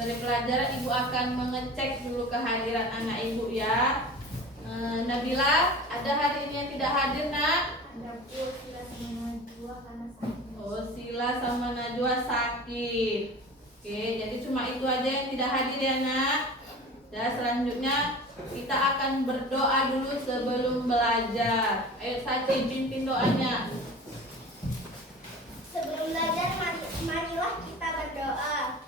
dari pelajaran ibu akan mengecek dulu kehadiran anak ibu ya. Nabila, ada hari ini yang tidak hadir nak? Ada Sila sama Najwa karena sakit. Oh, Sila sama Najwa sakit. Oke, jadi cuma itu aja yang tidak hadir ya nak. Dan selanjutnya kita akan berdoa dulu sebelum belajar. Ayo Saci, pimpin doanya. Sebelum belajar, marilah kita berdoa.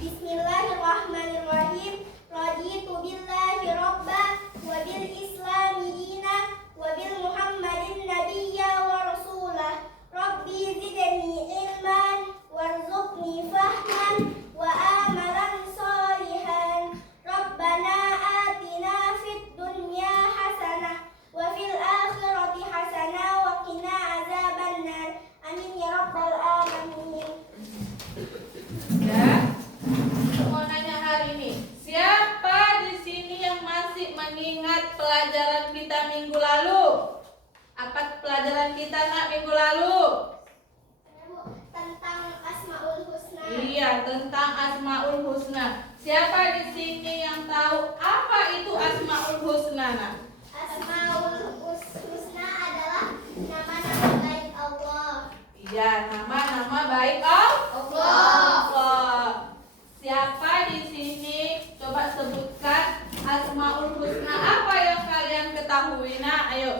Bismillahirrahmanirrahim. Raditu billahi robba wa bil islami dina wa bil muhammadin nabiyya wa rasulah. Rabbi zidni ilman warzuqni fahman wa amalan salihan. Rabbana atina fid dunya hasanah wa fil akhirati hasanah wa qina azabannar. Amin ya rabbal alamin. Ya. Mau nanya hari ini, siapa di sini yang masih mengingat pelajaran kita minggu lalu? Apa pelajaran kita nak minggu lalu? Tentang Asmaul Husna. Iya, tentang Asmaul Husna. Siapa di sini yang tahu apa itu Asmaul Husna nak? Asmaul Husna adalah nama-nama baik Allah. Iya, nama-nama baik Allah. Siapa di sini coba sebutkan Asmaul Husna apa yang kalian ketahui nak? Ayo.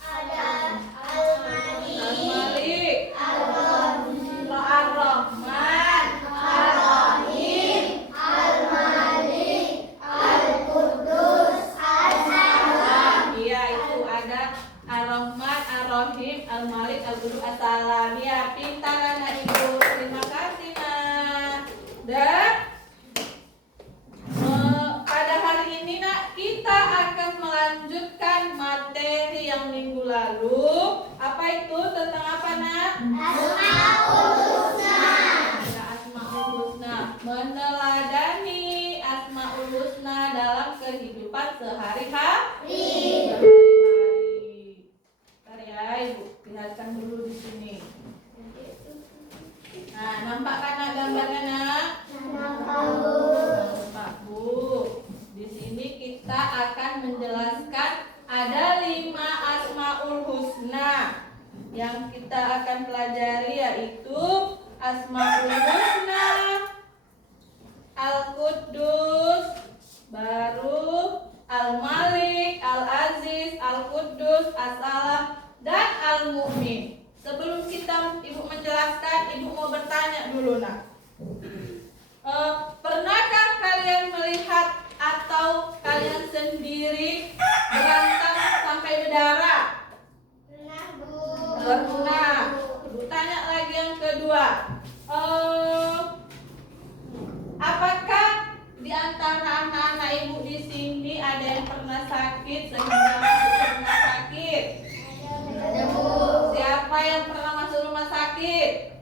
Ada Al-Malik, Al-Malik, Al-Rahim, Ar-Rahman, Ar-Rahim, Al-Malik, Al-Quddus, As-Salam. Iya, itu ada Ar-Rahman, Ar-Rahim, Al-Malik, Al-Quddus, As-Salam. Ya, pintar anak ibu. Terima kasih nak. Dan pada hari ini nak kita akan melanjutkan materi yang minggu lalu. Apa itu? Tentang apa nak? Asmaul Husna. Ada Asmaul Husna. Meneladani Asmaul Husna dalam kehidupan sehari-hari. Bentar ya ibu, lihatkan dulu di sini. Nah, nampak kan nak gambarnya nak? Nampak bu. Di sini kita akan menjelaskan ada 5 Asmaul Husna yang kita akan pelajari, yaitu Asmaul Husna, Al-Quddus, baru Al-Malik, Al-Aziz, Al-Quddus, As-Salam, dan Al-Mu'min. Sebelum kita ibu menjelaskan, ibu mau bertanya dulu nak. Pernahkah kalian melihat atau kalian sendiri berantem sampai berdarah? Pernah, Bu. Pernah. Ibu tanya lagi yang kedua. Apakah di antara anak-anak ibu di sini ada yang pernah sakit sehingga pernah sakit? Ada, Bu. Siapa yang pernah masuk rumah sakit?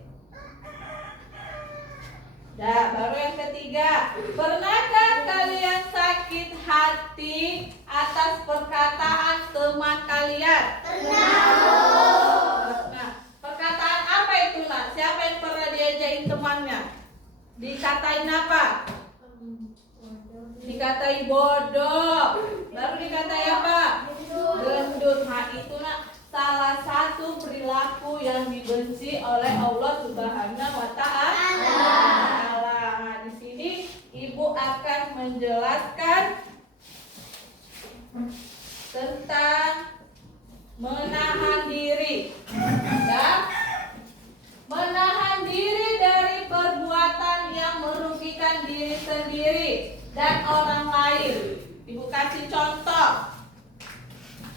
Dah, baru yang ketiga. Pernahkah kalian sakit hati atas perkataan teman kalian? Nah, perkataan apa itu nak? Siapa yang pernah diajain temannya? Dikatain apa? Dikatai bodoh. Baru dikatai apa? Gendut. Nah, itu nak salah satu perilaku yang dibenci oleh Allah Subhanahu wa Ta'ala. Nah, di sini ibu akan menjelaskan tentang menahan diri. Ya. Menahan diri dari perbuatan yang merugikan diri sendiri dan orang lain. Ibu kasih contoh.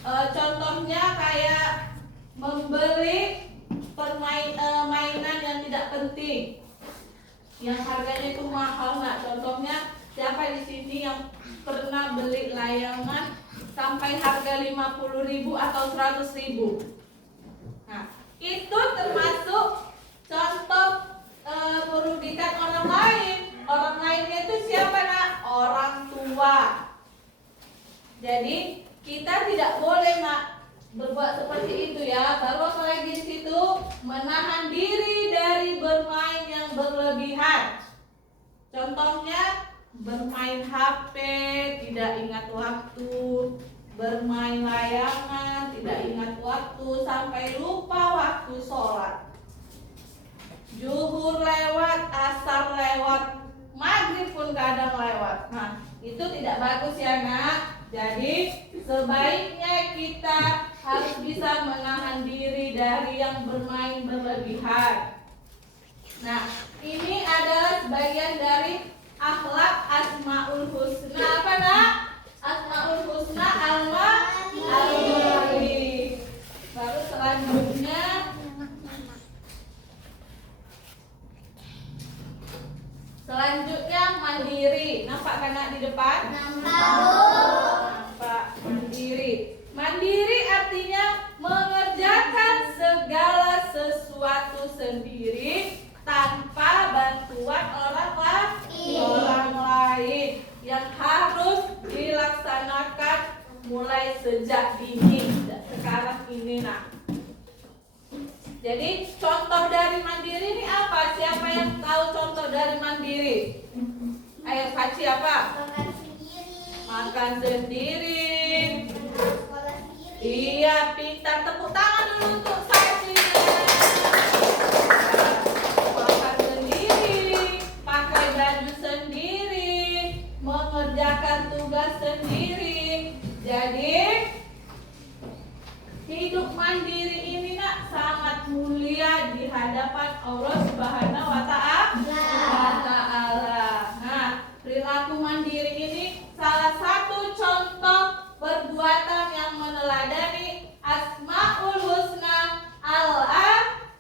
Contohnya kayak membeli mainan yang tidak penting, yang harganya itu mahal nggak? Contohnya siapa di sini yang pernah beli layangan sampai harga 50.000 atau 100.000? Nah, itu termasuk contoh merugikan orang lain. Orang lainnya itu siapa nak? Orang tua. Jadi kita tidak boleh nak berbuat seperti itu ya. Baru apalagi di situ menahan diri dari bermain yang berlebihan. Contohnya bermain HP, tidak ingat waktu, bermain layangan, tidak ingat waktu, sampai lupa waktu sholat. Zuhur lewat, asar lewat, maghrib pun kadang lewat. Nah, itu tidak bagus ya nak. Jadi sebaiknya kita harus bisa menahan diri dari yang bermain berlebihan. Nah, ini adalah sebagian dari akhlak Asmaul Husna. Apa nak? Asmaul Husna al-Mali. Baru selanjutnya mandiri. Nampak kan nak di depan? Nampak. Mandiri. Mandiri artinya mengerjakan segala sesuatu sendiri tanpa bantuan orang lain, yang harus dilaksanakan mulai sejak dini, sekarang ini nak. Jadi contoh dari mandiri ini apa? Siapa yang tahu contoh dari mandiri? Ayo Paci apa? Makan sendiri. Sekolah sendiri. Iya, pintar. Tepuk tangan dulu untuk Paci. Makan sendiri, pakai baju sendiri, mengerjakan tugas sendiri. Jadi hidup mandiri ini nak sangat mulia di hadapan Allah Subhanahu wa Ta'ala. Nah, perilaku mandiri ini salah satu contoh perbuatan yang meneladani Asmaul Husna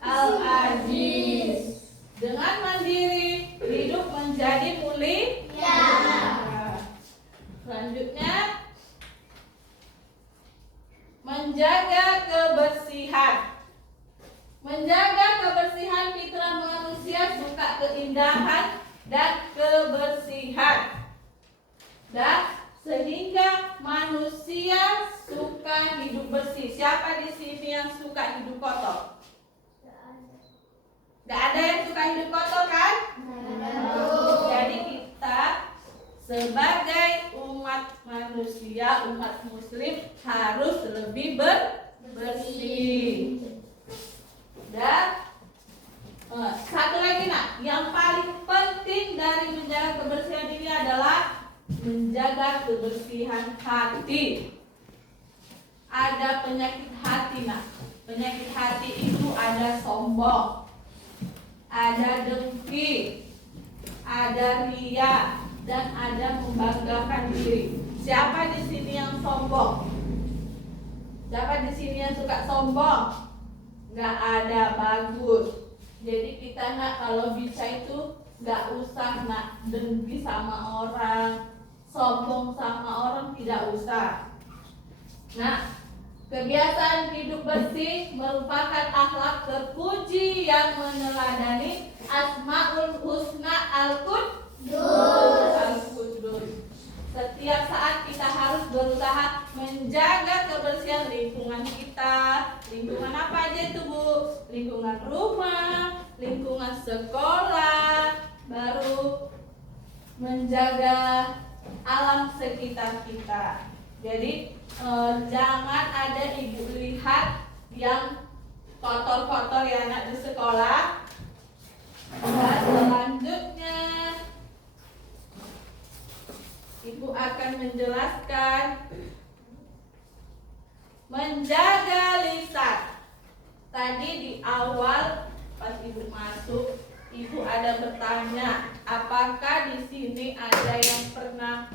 Al-Aziz. Dengan mandiri hidup menjadi mulia. Selanjutnya menjaga kebersihan. Menjaga kebersihan fitrah manusia suka keindahan dan kebersihan. Dan sehingga manusia suka hidup bersih. Siapa di sini yang suka hidup kotor? Gak ada yang suka hidup kotor kan? Jadi kita sebagai umat manusia, umat muslim harus lebih bersih. Dan satu lagi nak, yang paling penting dari menjaga kebersihan ini adalah menjaga kebersihan hati. Ada penyakit hati nak. Penyakit hati itu ada sombong, ada dengki, ada ria, dan ada membanggakan diri. Siapa di sini yang sombong? Siapa di sini yang suka sombong? Gak ada, bagus. Jadi kita nak kalau bisa itu gak usah nak dengki sama orang, sombong sama orang, tidak usah. Nah, kebiasaan hidup bersih merupakan akhlak terpuji yang meneladani Asmaul Husna Al-Qudus. Setiap saat kita harus berusaha menjaga kebersihan lingkungan kita. Lingkungan apa aja itu Bu? Lingkungan rumah, lingkungan sekolah, baru menjaga alam sekitar kita. Jadi jangan ada ibu lihat yang kotor-kotor ya anak di sekolah. Dan selanjutnya Ibu akan menjelaskan menjaga lisan. Tadi di awal pas Ibu masuk, Ibu ada bertanya, apakah di sini ada yang pernah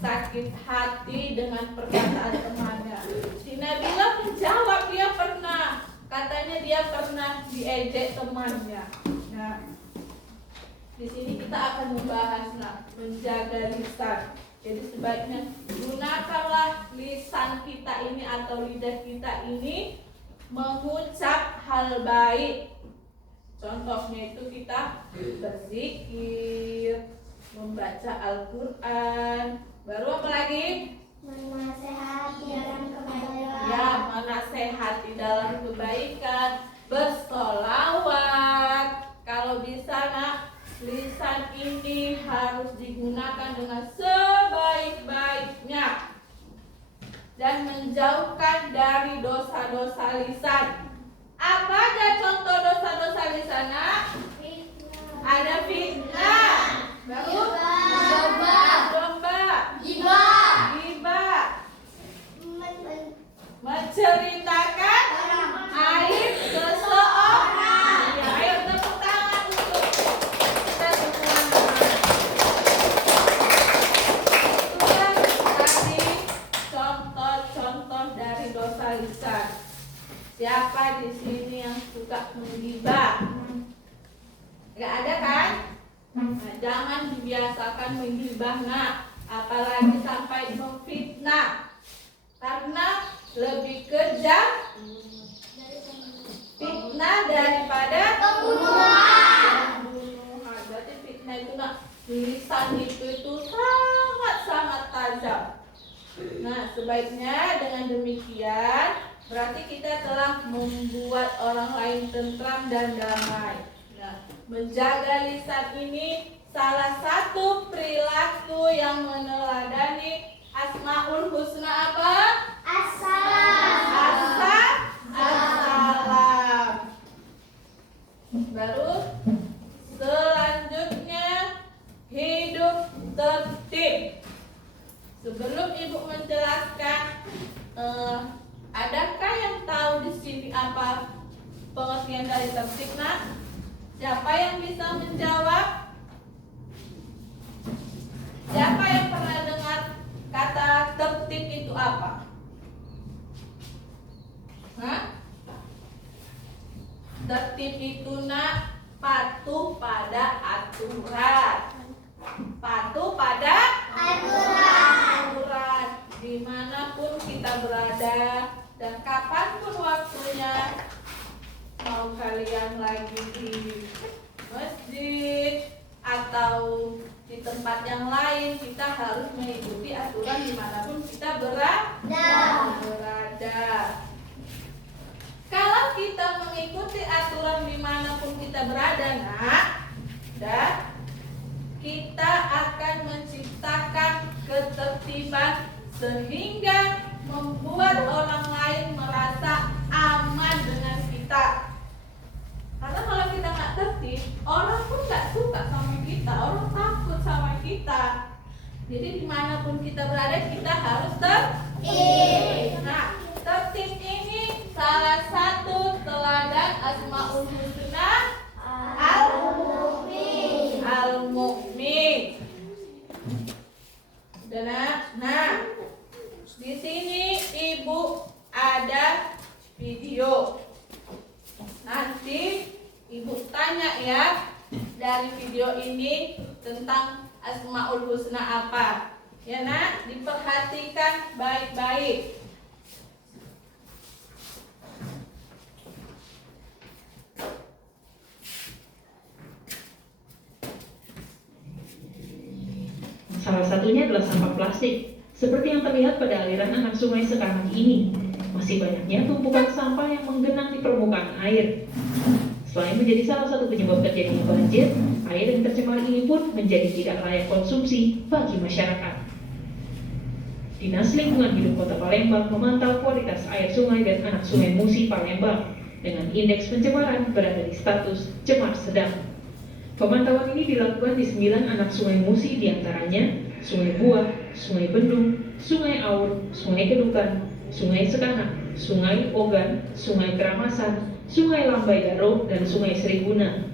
sakit hati dengan perkataan temannya? Si Nabila menjawab dia pernah. Katanya dia pernah diejek temannya. Nah, di sini kita akan membahas menjaga lisan. Jadi sebaiknya gunakanlah lisan kita ini atau lidah kita ini mengucap hal baik. Contohnya itu kita berzikir, membaca Al-Quran. Baru apa lagi? Menasehati dalam kebaikan. Ya, menasehati dalam kebaikan, bersolawat. Kalau bisa nak, lisan ini harus digunakan dengan sebaik-baiknya dan menjauhkan dari dosa-dosa lisan. Apa aja contoh dosa-dosa lisan, Nak? Ada fitnah, baru domba, ghibah, menceritakan aib seseorang. Ya, ayo tepuk tangan untuk kita semua. Itulah tadi contoh-contoh dari dosa lisan. Siapa di sini yang suka menggibah? Gak ada kan? Nah, jangan dibiasakan menggibah, Nak. Apalagi sampai memfitnah. Karena lebih kejam fitnah daripada pembunuhan. Berarti fitnah itu, Nak, lisan itu sangat-sangat tajam. Nah, sebaiknya dengan demikian berarti kita telah membuat orang lain tentram dan damai. Nah, menjaga lisan ini salah satu perilaku yang meneladani Asmaul Husna apa? Assalam. Baru selanjutnya hidup tertib. Sebelum Ibu menjelaskan, adakah yang tahu di sini apa pengertian dari tertib, Nak? Siapa yang bisa menjawab? Siapa yang pernah dengar kata tertib itu apa? Hah? Tertib itu, Nak, patuh pada aturan. Patuh pada aturan. Dimanapun kita berada dan kapanpun waktunya, mau kalian lagi di masjid atau di tempat yang lain, kita harus mengikuti aturan dimanapun kita berada. Kalau kita mengikuti aturan dimanapun kita berada, Nak, kita akan menciptakan ketertiban sehingga membuat orang lain merasa aman dengan kita. Karena kalau kita nggak tertib, orang pun nggak suka sama kita, orang takut sama kita. Jadi dimanapun kita berada, kita harus tertib. Nah, tertib ini salah satu teladan Asmaul Husna Al-Mu'min. Nah, di sini Ibu ada video. Nanti Ibu tanya ya, dari video ini tentang Asmaul Husna apa. Ya, Nak, diperhatikan baik-baik. Salah satunya adalah sampah plastik. Seperti yang terlihat pada aliran anak sungai sekarang ini, masih banyaknya tumpukan sampah yang menggenang di permukaan air. Selain menjadi salah satu penyebab terjadinya banjir, air yang tercemar ini pun menjadi tidak layak konsumsi bagi masyarakat. Dinas Lingkungan Hidup Kota Palembang memantau kualitas air sungai dan anak sungai Musi Palembang dengan indeks pencemaran berada di status cemar sedang. Pemantauan ini dilakukan di 9 anak sungai Musi, diantaranya Sungai Buah, Sungai Bendung, Sungai Aur, Sungai Kedukan, Sungai Sekanak, Sungai Ogan, Sungai Keramasan, Sungai Lambai Daro, dan Sungai Seriguna.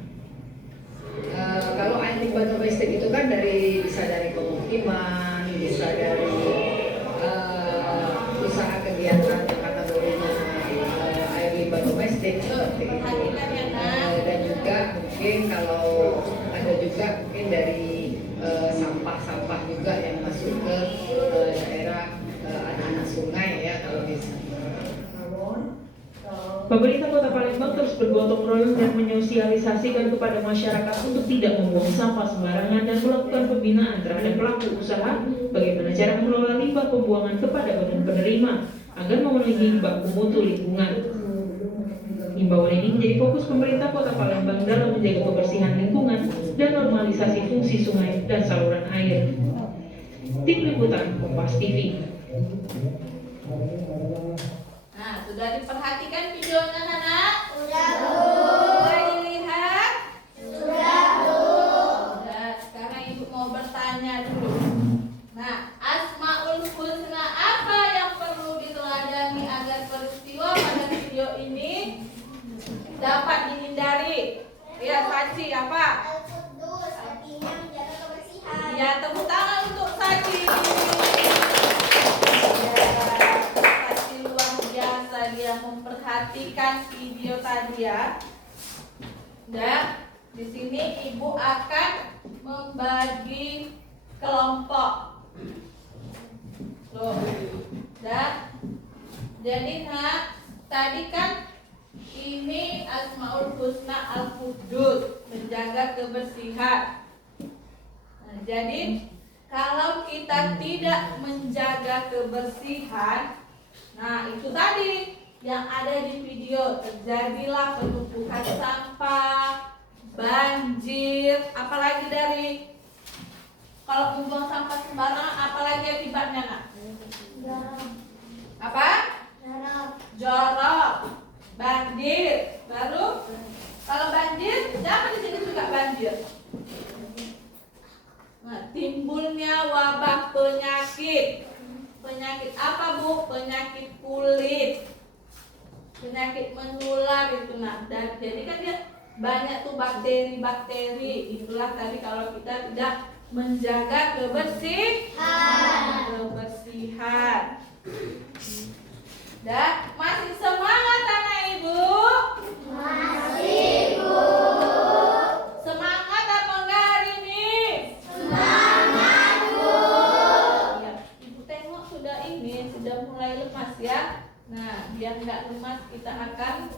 Kalau air limbah domestik itu kan bisa dari pemukiman, bisa dari usaha kegiatan yang kategorinya air limbah domestik seperti itu. Dan juga mungkin kalau ada juga mungkin dari sampah-sampah juga yang masuk ke daerah anak-anak sungai ya kalau bisa. Pemerintah Kota Palembang terus bergotong royong dan menyosialisasikan kepada masyarakat untuk tidak membuang sampah sembarangan dan melakukan pembinaan terhadap pelaku usaha bagaimana cara mengelola limbah pembuangan kepada badan penerima agar memenuhi baku mutu lingkungan. Himbauan ini menjadi fokus pemerintah Kota Palembang dalam menjaga kebersihan lingkungan dan normalisasi fungsi sungai dan saluran air. Tim Liputan Kompas TV. Nah, sudah diperhatikan videonya, anak? Sudah, Bu. Sudah dilihat? Sudah, Bu. Sudah, sekarang Ibu mau bertanya dulu. Nah, Asmaul Husna apa yang perlu diteladani agar peristiwa pada video ini dapat dihindari? Ya, Saci, apa? Al-Qudus artinya menjaga kebersihan. Ya, tepuk tangan untuk Saci. Ya, Saci luar biasa, dia memperhatikan video tadi ya. Dan di sini Ibu akan membagi kelompok. Loh. Dan jadi nak, tadi kan ini Asmaul Husna Al-Qudus, menjaga kebersihan. Nah, jadi kalau kita tidak menjaga kebersihan, nah itu tadi yang ada di video, terjadilah penumpukan sampah, banjir, apalagi dari kalau membuang sampah sembarangan, apalagi akibatnya nak? Jorok. Apa? Jorok. Jorok, banjir, baru kalau banjir, siapa di sini suka banjir? Nah, timbulnya wabah penyakit. Penyakit apa, Bu? Penyakit kulit, penyakit menular itu nak. Dan jadi kan dia banyak tuh bakteri-bakteri. Itulah tadi kalau kita tidak menjaga kebersihan. Dan masih semangat anak Ibu? Masih, Bu. Semangat apa enggak hari ini? Semangat, Bu. Ya, Ibu tengok sudah mulai lemas ya. Nah, biar enggak lemas kita akan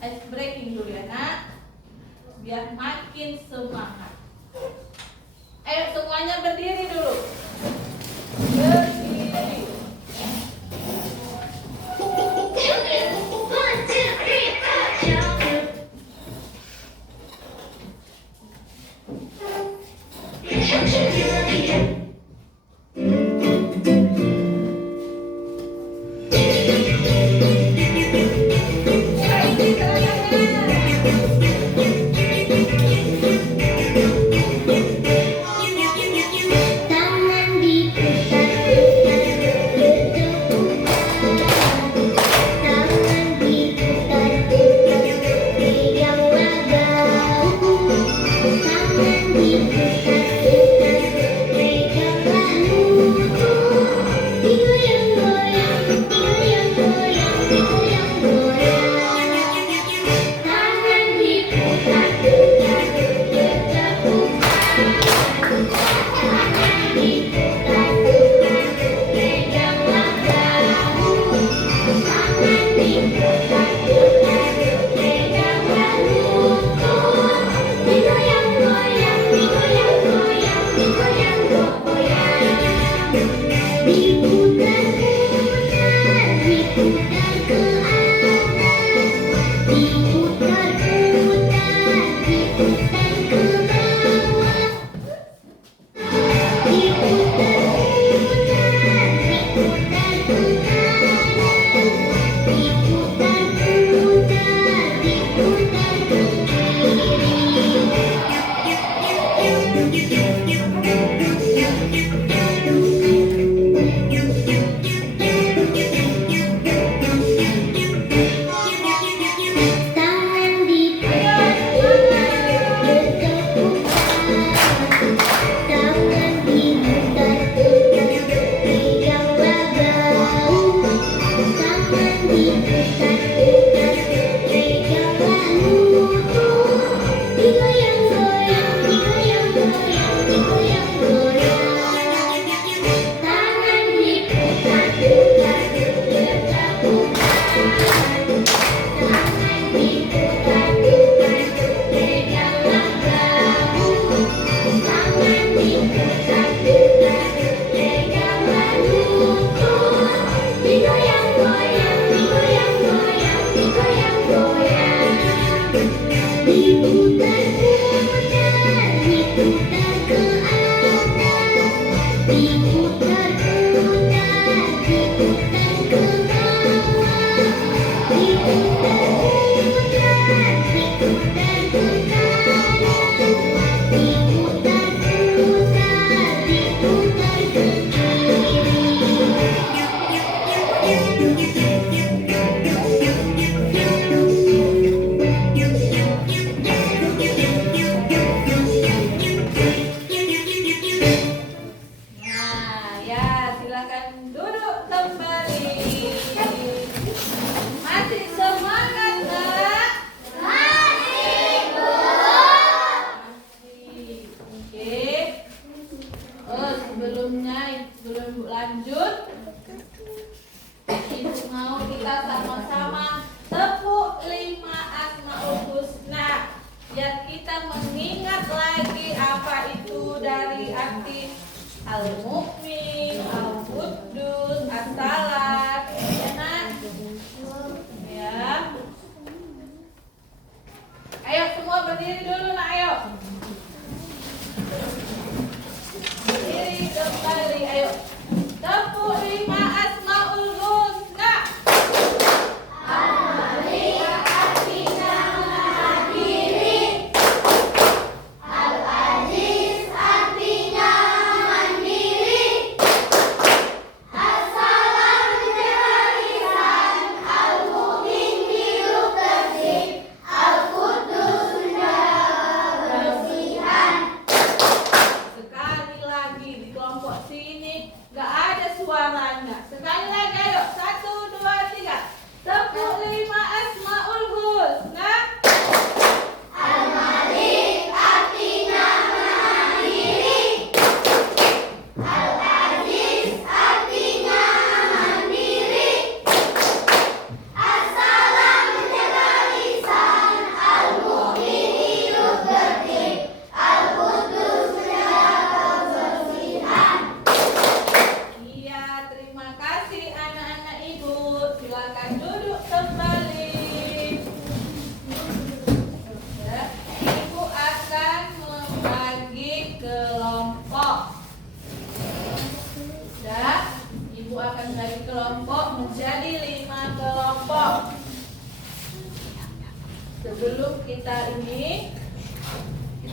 ice breaking dulu ya nak, biar makin semangat. Ayo semuanya berdiri dulu. Berdiri. Tangan diputar-putar berdebu. Tangan diputar-putar pegang wabahku. Tangan diputar-putar pegang bahuku. Digoyang-goyang, digoyang-goyang, digoyang-goyang. Tangan diputar-putar berdebu. Digoyang-goyang, digoyang-goyang, digoyang-goyang. sebelum lanjut, Ibu mau kita sama-sama tepuk 5 Asmaul Husna. Biar kita mengingat lagi apa itu dari arti Al-Mu'min, Al-Quddus, As-Salam. Ya, Nak? Ya. Ayo semua berdiri dulu, Nak, ayo. Berdiri kembali, ayo. Tepuk 5 Asmaul Husna. Sekali lagi di kelompok sini nggak ada suaranya. Sekali lagi, ayo. 1, 2, 3. Tepuk 5 Asmaul Husna. Iya, terima kasih anak-anak Ibu. Silakan duduk kembali. Ya, Ibu akan membagi kelompok. Ya, Ibu akan membagi kelompok menjadi 5 kelompok. Sebelum kita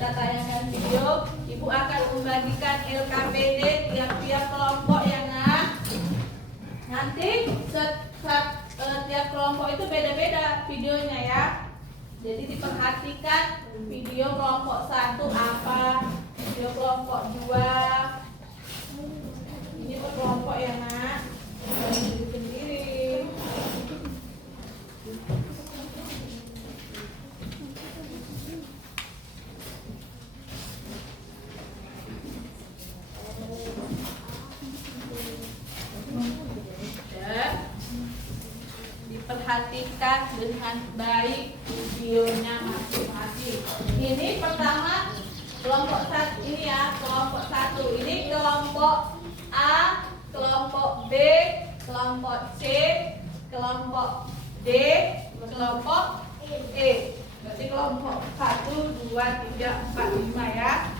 tayangkan video, Ibu akan membagikan LKPD tiap-tiap kelompok ya, Nak. Nanti tiap kelompok itu beda-beda videonya ya. Jadi diperhatikan video kelompok 1 apa, video kelompok 2. Ini per kelompok ya, Nak. Sendiri-sendiri. Ya. Diperhatikan dengan baik videonya masing-masing. Ini pertama kelompok 1 ini ya, kelompok 1 ini kelompok A, kelompok B, kelompok C, kelompok D, kelompok E. Berarti kelompok 1, 2, 3, 4, 5 ya.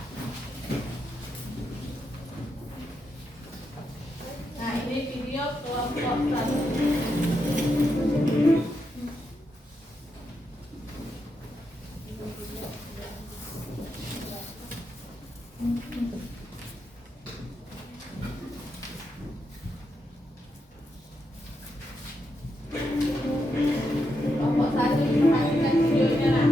Nah, ini video kelompok 1. Kelompok 1 diperhatikan videonya, Nak.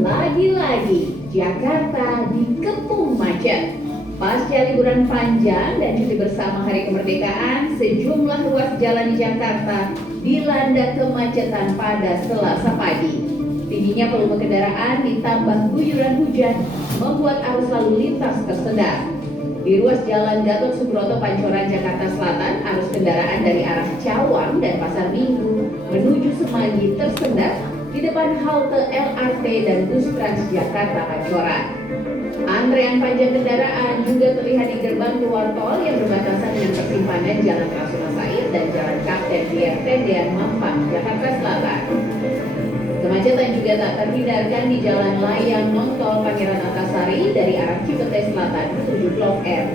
Lagi-lagi Jakarta dikepung macet. Pasca liburan panjang dan cuti bersama Hari Kemerdekaan, sejumlah ruas jalan di Jakarta dilanda kemacetan pada Selasa pagi. Tingginya volume kendaraan ditambah guyuran hujan membuat arus lalu lintas tersendat. Di ruas Jalan Gatot Subroto Pancoran Jakarta Selatan, arus kendaraan dari arah Cawang dan Pasar Minggu menuju Semanggi tersendat di depan halte LRT dan bus Transjakarta Pancoran. Antrean panjang kendaraan juga terlihat di gerbang keluar tol yang berbatasan dengan persimpangan Jalan Rasuna Said dan Jalan Kapten Pierre Tendean Mampang, Jakarta Selatan. Kemacetan juga tak terhindarkan di Jalan Layang Nontol Pangeran Antasari dari arah Cipete Selatan menuju Blok M.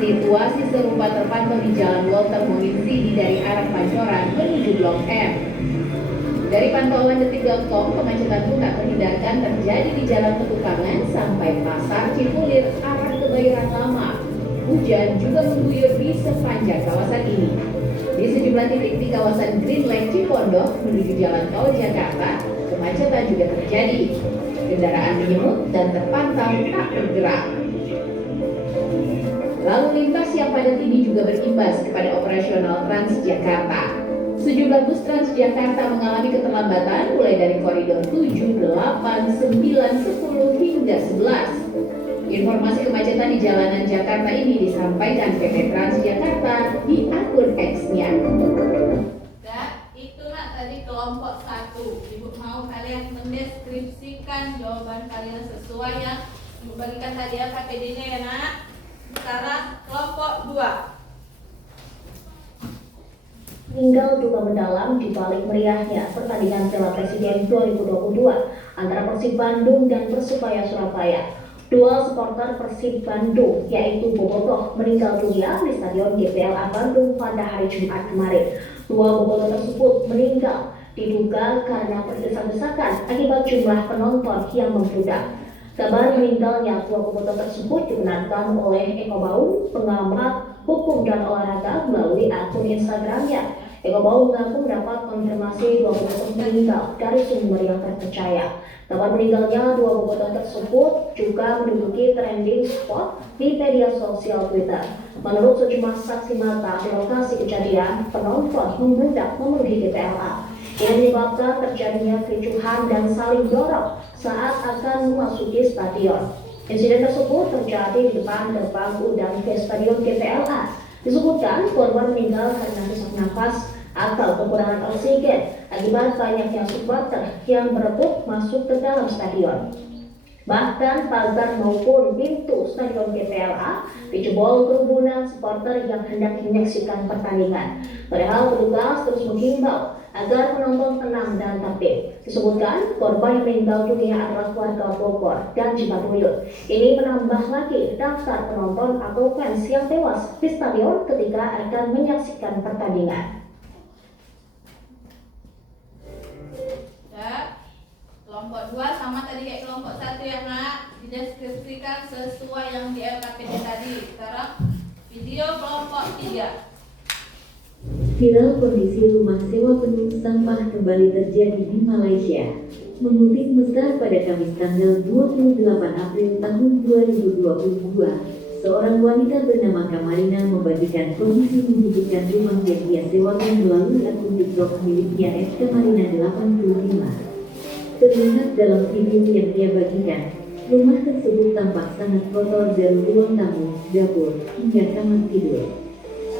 Situasi serupa terpantau di Jalan Walter Monginsidi dari arah Pancoran menuju Blok M. Dari pantauan detik.com, kemacetan pun tak terhindarkan terjadi di Jalan Petukangan sampai Pasar Cipulir arah Kebayoran Lama. Hujan juga mengguyur di sepanjang kawasan ini. Di sejumlah titik di kawasan Green Lake Cipondoh menuju Jalan Tol Jakarta, kemacetan juga terjadi. Kendaraan menyemut dan terpantau tak bergerak. Lalu lintas yang padat ini juga berimbas kepada operasional Transjakarta. Sejumlah bus Transjakarta mengalami keterlambatan mulai dari koridor 7, 8, 9, 10 hingga 11. Informasi kemacetan di jalanan Jakarta ini disampaikan PT Transjakarta di akun X-nya. Dan itulah tadi kelompok 1. Ibu mau kalian mendeskripsikan jawaban kalian sesuai yang Ibu bagikan tadi ya KPD-nya ya nak. Sekarang kelompok 2. Meninggal duka mendalam di balik meriahnya pertandingan Piala Presiden 2022 antara Persib Bandung dan Persebaya Surabaya. Dua supporter Persib Bandung yaitu Bobotoh meninggal dunia di Stadion GBLA Bandung pada hari Jumat kemarin. Dua Bobotoh tersebut meninggal diduga karena berdesak-desakan akibat jumlah penonton yang membludak. Kabar meninggalnya dua Bobotoh tersebut dibenarkan oleh Eko Baung, pengamat hukum dan olahraga melalui akun Instagramnya. Eko Baung mengaku mendapat konfirmasi dua Bobotoh meninggal dari sumber yang terpercaya. Kabar meninggalnya dua Bobotoh tersebut juga menduduki trending spot di media sosial Twitter. Menurut sejumlah saksi mata di lokasi kejadian, penonton membludak memenuhi GBLA. Ini menyebabkan terjadinya kericuhan dan saling dorong saat akan memasuki stadion. Insiden tersebut terjadi di depan gerbang udang ke Stadion GBLA. Disebutkan korban meninggal karena sesak nafas atau kekurangan oksigen akibat banyaknya supporter yang berebut masuk ke dalam stadion. Bahkan pagar maupun pintu Stadion GBLA dijebol kerumunan supporter yang hendak menyaksikan pertandingan. Padahal petugas terus menghimbau agar penonton tenang dan tertib. Disebutkan korban yang meninggal dunia adalah warga Bogor dan Cibaduyut. Ini menambah lagi daftar penonton atau fans yang tewas di stadion ketika akan menyaksikan pertandingan. Ya, kelompok 2 sama tadi kayak kelompok 1 yang nak dideskripsikan sesuai yang di LKPD tadi. Sekarang video kelompok 3. Viral kondisi rumah sewa penuh sampah kembali terjadi di Malaysia. Mengutip Mesra pada Kamis tanggal 28 April tahun 2022, seorang wanita bernama Kamarina membagikan kondisi menyedihkan rumah yang ia sewakan melalui akun TikTok miliknya @kamarina85. Terlihat dalam video yang ia bagikan, rumah tersebut tampak sangat kotor dari ruang tamu, dapur, hingga kamar tidur.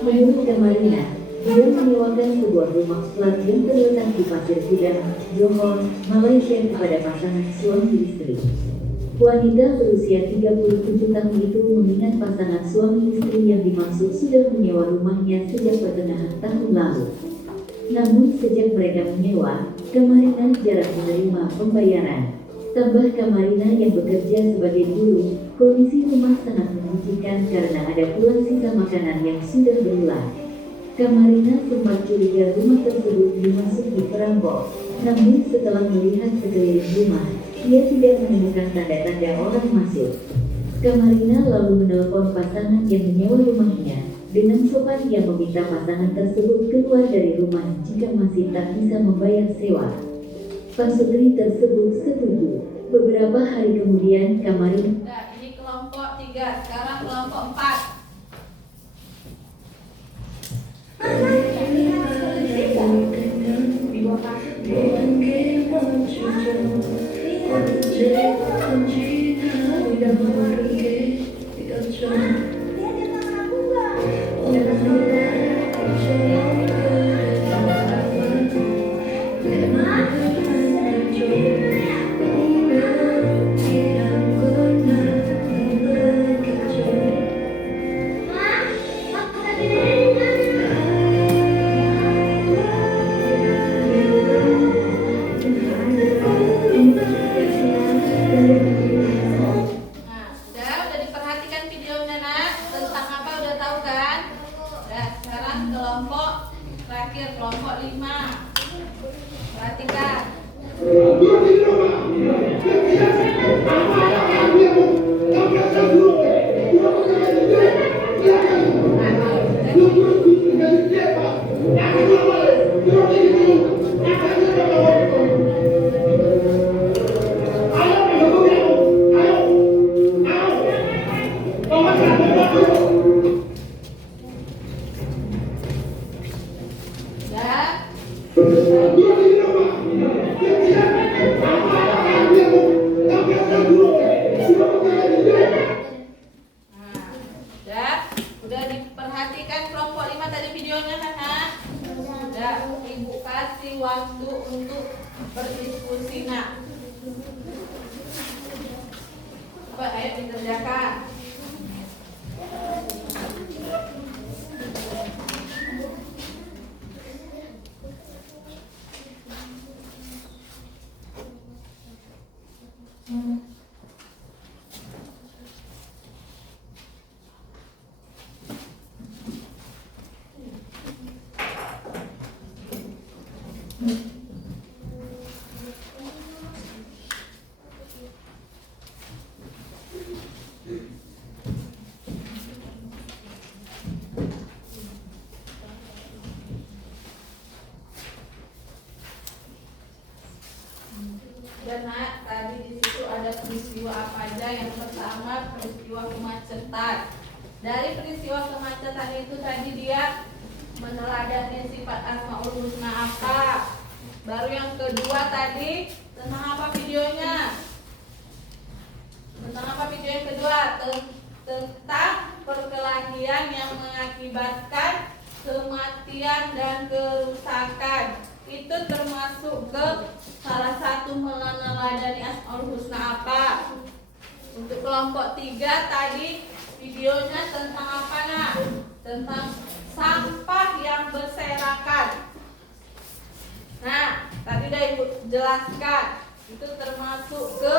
Menurut Kamarina, dia menyewakan sebuah rumah flat yang terletak di Pasir Gudang, Johor, Malaysia kepada pasangan suami istri. Wanita berusia 37 tahun itu mengingat pasangan suami istri yang dimaksud sudah menyewa rumahnya sejak pertengahan tahun lalu. Namun sejak mereka menyewa, Kamarina jarang menerima pembayaran. Tambah Kamarina yang bekerja sebagai guru, kondisi rumah sangat menjijikan karena ada pula sisa makanan yang sudah berulang. Kamarina sempat curiga rumah tersebut dimasuki perampok, namun setelah melihat sekeliling rumah, ia tidak menemukan tanda-tanda orang masuk. Kamarina lalu menelpon pasangan yang menyewa rumahnya dengan sopan ia meminta pasangan tersebut keluar dari rumah jika masih tak bisa membayar sewa. Pasutri tersebut setuju. Beberapa hari kemudian Kamarina Nah, ini kelompok 3. Sekarang kelompok 4. Udah diperhatikan videonya nak, tentang apa udah tahu kan? Nah, sekarang kelompok terakhir, kelompok 5. Perhatikan. Ya, diskusi nak. Coba ayo dikerjakan. Dan nak, tadi di situ ada peristiwa apa aja? Yang pertama peristiwa kemacetan. Dari peristiwa kemacetan itu tadi dia meneladani sifat asmaul husna apa. Baru yang kedua tadi tentang apa videonya? Tentang apa video yang kedua? Tentang perkelahian yang mengakibatkan kematian dan kerusakan. Itu termasuk ke salah satu meneladani asmaul husna apa. Untuk kelompok 3 tadi videonya tentang apa nak? Tentang sampah yang berserakan. Nah, tadi udah ibu jelaskan. Itu termasuk ke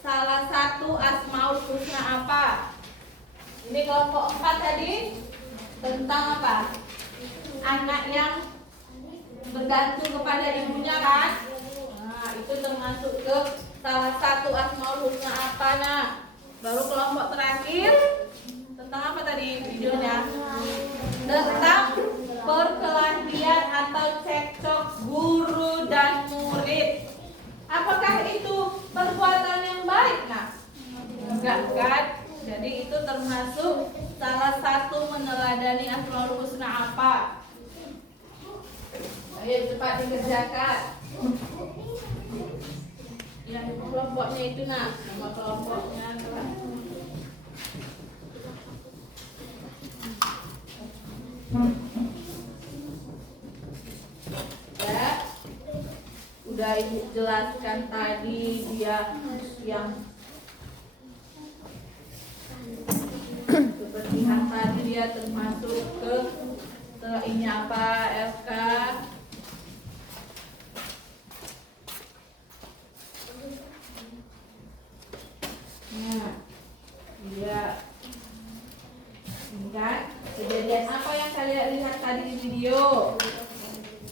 salah satu asmaul husna apa. Ini kelompok 4 tadi tentang apa? Anak yang bergantung kepada ibunya kan? Nah, itu termasuk ke salah satu asmaul husna apa nak? Baru kelompok terakhir tentang apa tadi videonya? Tentang perkelahian atau cekcok guru dan murid. Apakah itu perbuatan yang baik nak? Enggak kan? Jadi itu termasuk salah satu meneladani asmaul husna apa. Ayo cepat dikerjakan. Ya, kelompoknya itu nak, nama kelompoknya adalah ya. Udah ibu jelaskan tadi dia yang kebersihan tadi dia termasuk ke ini apa FK. Nah, iya. Ini kan kejadian apa yang kalian lihat tadi di video?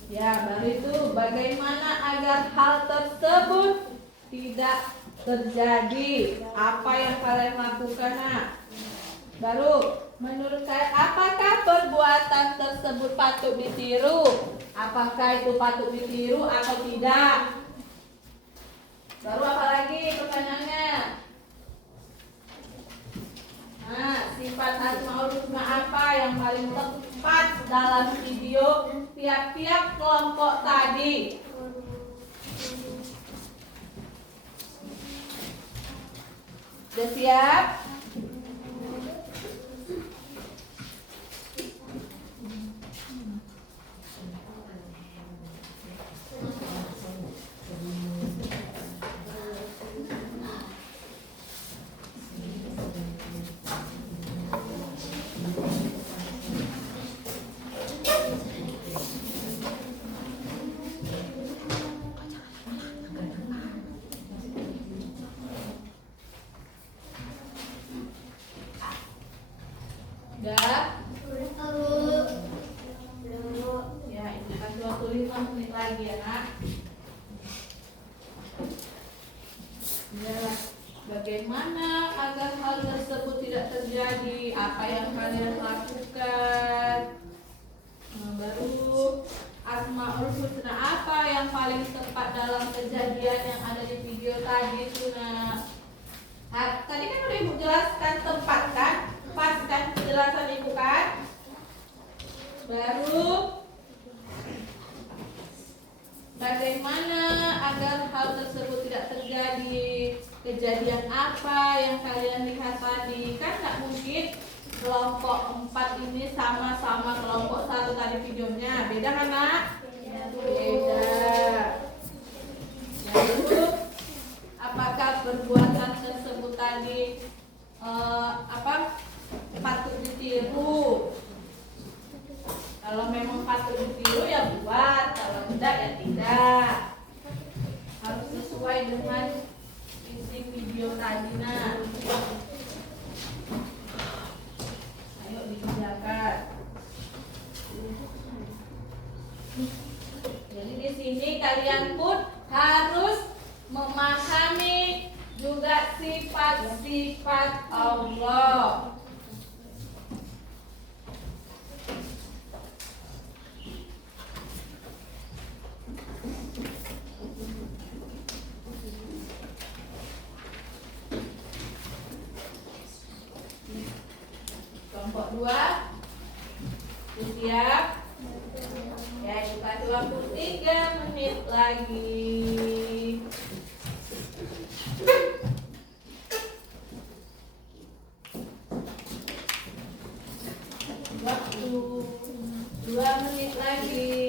Ya, baru itu bagaimana agar hal tersebut tidak terjadi. Apa yang kalian lakukan nak? Baru menurut kalian apakah perbuatan tersebut patut ditiru? Apakah itu patut ditiru atau tidak? Baru apa lagi pertanyaannya? Nah, sifat asmaul husna apa yang paling tepat dalam video tiap-tiap kelompok tadi? Sudah siap? Udah? Ya, ini kasih waktu 5 menit lagi ya nak. Ya, bagaimana agar hal tersebut tidak terjadi? Apa yang kalian lakukan? Nah, baru asmaul husna apa yang paling tepat dalam kejadian yang ada di video tadi itu nak? Nah, tadi kan udah ibu jelaskan tempat kan? Pas kan penjelasan ibu kan? Baru bagaimana agar hal tersebut tidak terjadi? Kejadian apa yang kalian lihat tadi? Kan nggak mungkin kelompok 4 ini sama-sama kelompok 1 tadi videonya. Beda kan nak? Beda. Lalu, apakah perbuatan tersebut tadi patut ditiru? Kalau memang patut ditiru ya buat, kalau tidak ya tidak. Harus sesuai dengan isi video tadi. Nah, ayo dikerjakan. Jadi di sini kalian pun harus memahami juga sifat-sifat Allah. Kelompok 2 siap? Ya, kita 23 menit lagi. Waktu 2 menit lagi.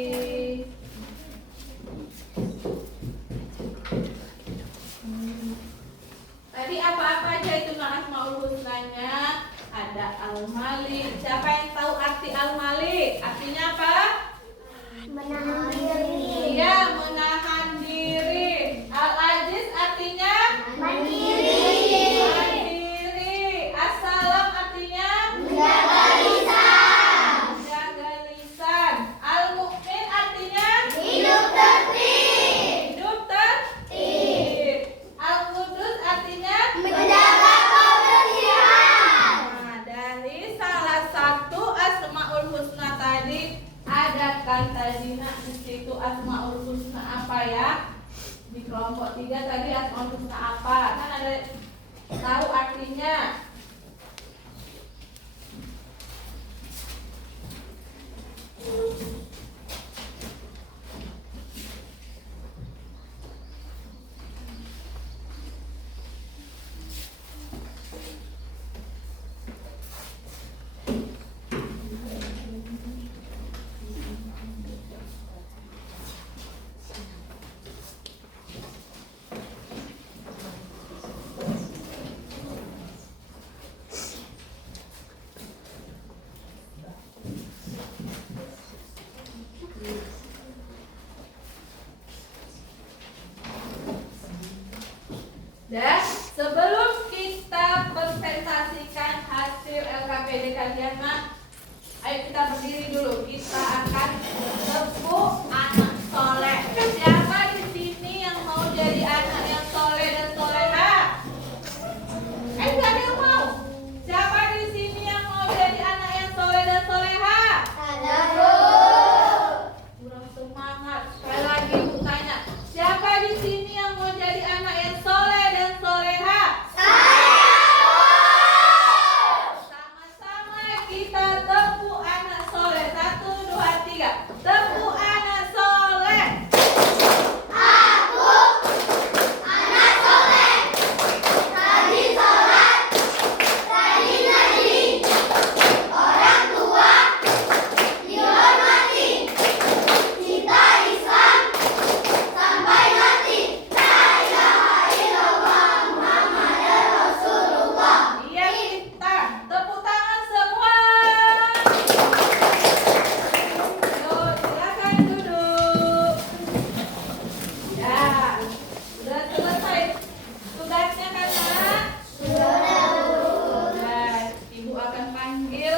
Tadi apa-apa aja itu Asmaul Husnanya? Ada Al-Malik. Siapa yang tahu arti Al-Malik? Artinya apa? Menahan diri. Iya, menahan diri. Al-Aziz artinya? Mandiri. Mandiri. As-Salam artinya? Menjaga lisan. Menjaga lisan. Al-Mu'min artinya? Hidup tertib. Hidup tertib. Al-Qudus artinya? Menjaga kebersihan. Nah, dari salah satu Asmaul Husna tadi ada kata zina di situ. Asmaul Husna apa ya? Di kelompok 3 tadi Asmaul Husna apa? Kan ada tahu artinya. Dan sebelum kita presentasikan hasil LKPD kalian, ayo kita berdiri dulu. Kita akan tepuk anak soleh. Siapa di sini yang mau jadi anak yang soleh dan soleha? Gak ada yang mau. Siapa di sini yang mau jadi anak yang soleh dan soleha? Ada Bu. Kurang semangat. Sekali lagi Bu tanya. Siapa di sini yang mau jadi anak yang soleh dan soleha? Sama-sama kita tepuk anak soleh. 1, 2, 3. Tepuk anak soleh. Aku anak soleh. Rajin sholat, rajin ngaji. Orang tua dihormati. Cinta Islam sampai mati. La ilaha illallah Muhammadar Rasulullah. Iya kita. Tepuk tangan semua. Yuk, silakan duduk. Ya, sudah selesai tugasnya kan, Nak? Dan Ibu akan panggil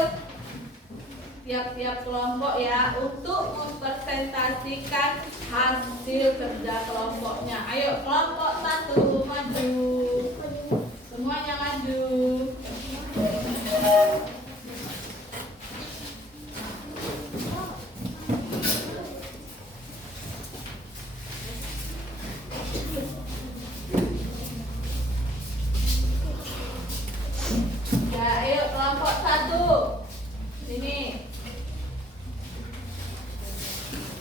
tiap-tiap kelompok ya untuk mempresentasikan hasil kerja kelompoknya. Ayo kelompok 1 maju. Semuanya maju. Ya, ayo kelompok 1. Sini.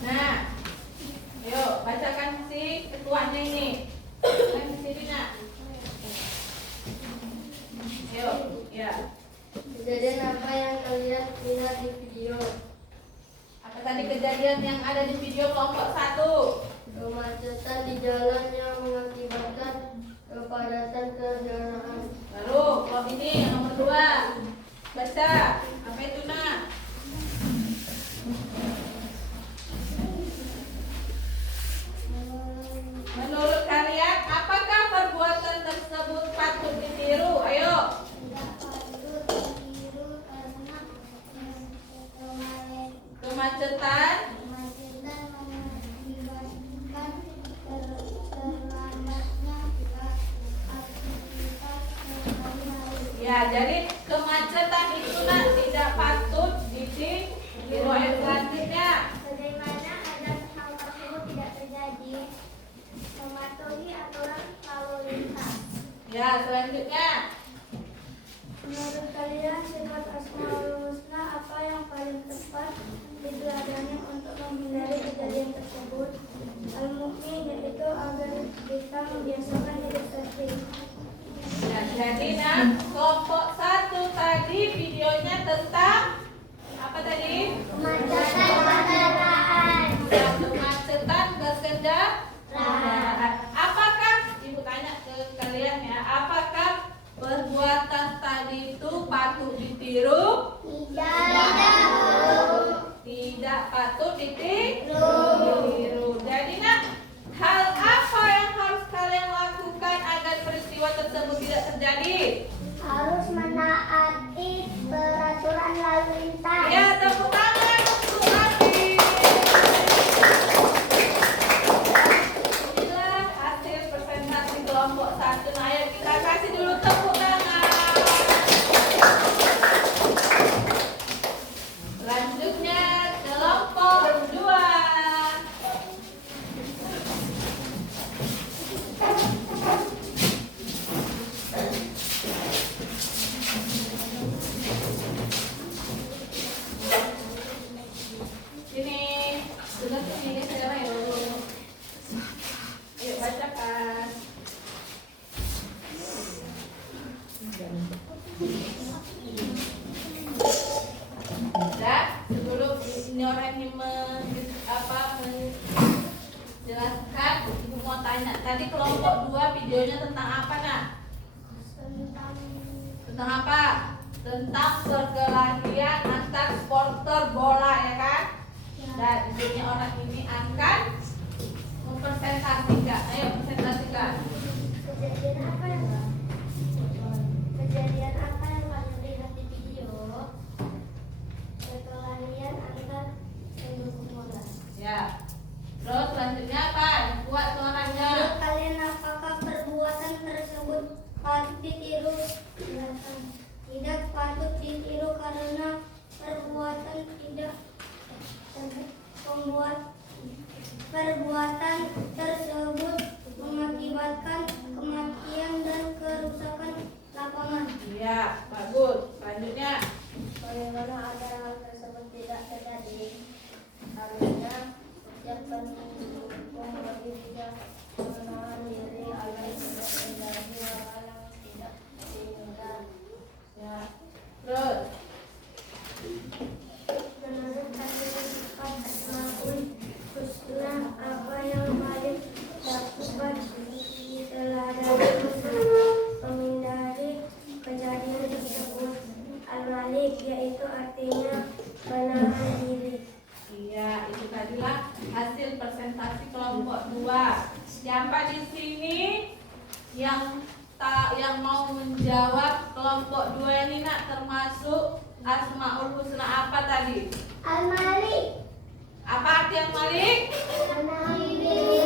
Nah, ayo bacakan si ketuanya ini. Kan di sini, Nak. Ayo, ya. Kejadian apa yang kalian lihat di video? Apa tadi kejadian yang ada di video kelompok 1? Kemacetan di jalan yang Ya, jadi kemacetan itu nak tidak patut ditiru. Ayat selanjutnya. Bagaimana agar hal tersebut tidak terjadi? Mematuhi aturan lalu lintas. Ya, selanjutnya. Menurut kalian sifat Asmaul Husna apa yang paling tepat diteladani untuk menghindari kejadian tersebut? Al-Mu'min, yaitu agar kita membiasakan diri sendiri. Ya, jadi nah, kelompok 1 tadi videonya tentang apa tadi? Kemacetan kendaraan. Ya, kemacetan berkendaraan. Apakah ibu tanya ke kalian ya, apakah perbuatan tadi itu patut ditiru? Tidak patut ditiru. Jadi nak, hal apa yang harus kalian lakukan agar peristiwa tersebut tidak terjadi? Harus menaati peraturan lalu lintas. Ya, tepuk tangan untuk Adi. Inilah hasil presentasi kelompok 1. Nah, ayo kita kasih dulu tepuk tangan. Selanjutnya kelompok 2. Sini, sudah sini sekarang yuk. Ayo bacakan. Ya, sebelum ini orang yang menjelaskan, ibu mau tanya. Tadi kelompok 2 videonya tentang apa nak? Tentang apa? Tentang perkelahian antar supporter bola ya kan? Dan intinya orang ini akan mempresentasikan. Ayo presentasikan. Kejadian apa yang kalian lihat di video? Perkelahian antar pendukung bola. Ya. Terus selanjutnya apa? Buat suaranya. Menurut kalian apakah perbuatan tersebut patut ditiru? Tidak patut ditiru karena perbuatan tersebut mengakibatkan kematian dan kerusakan lapangan. Iya, bagus. Selanjutnya. Bagaimana agar hal tersebut tidak terjadi? Harusnya setiap pendukung berusaha menahan diri agar tidak terjadi hal yang tidak diinginkan. Ya. Terus. Menurut hasil sifat Asmaul Husna apa yang paling dapat diteladani untuk menghindari kejadian tersebut? Al-Malik, yaitu artinya menahan diri. Iya, itu tadilah hasil presentasi kelompok 2. Siapa di sini yang mau menjawab kelompok 2 ini nak, termasuk Asmaul Husna apa tadi? Al-Malik, Apa arti Al-Malik? menahan diri.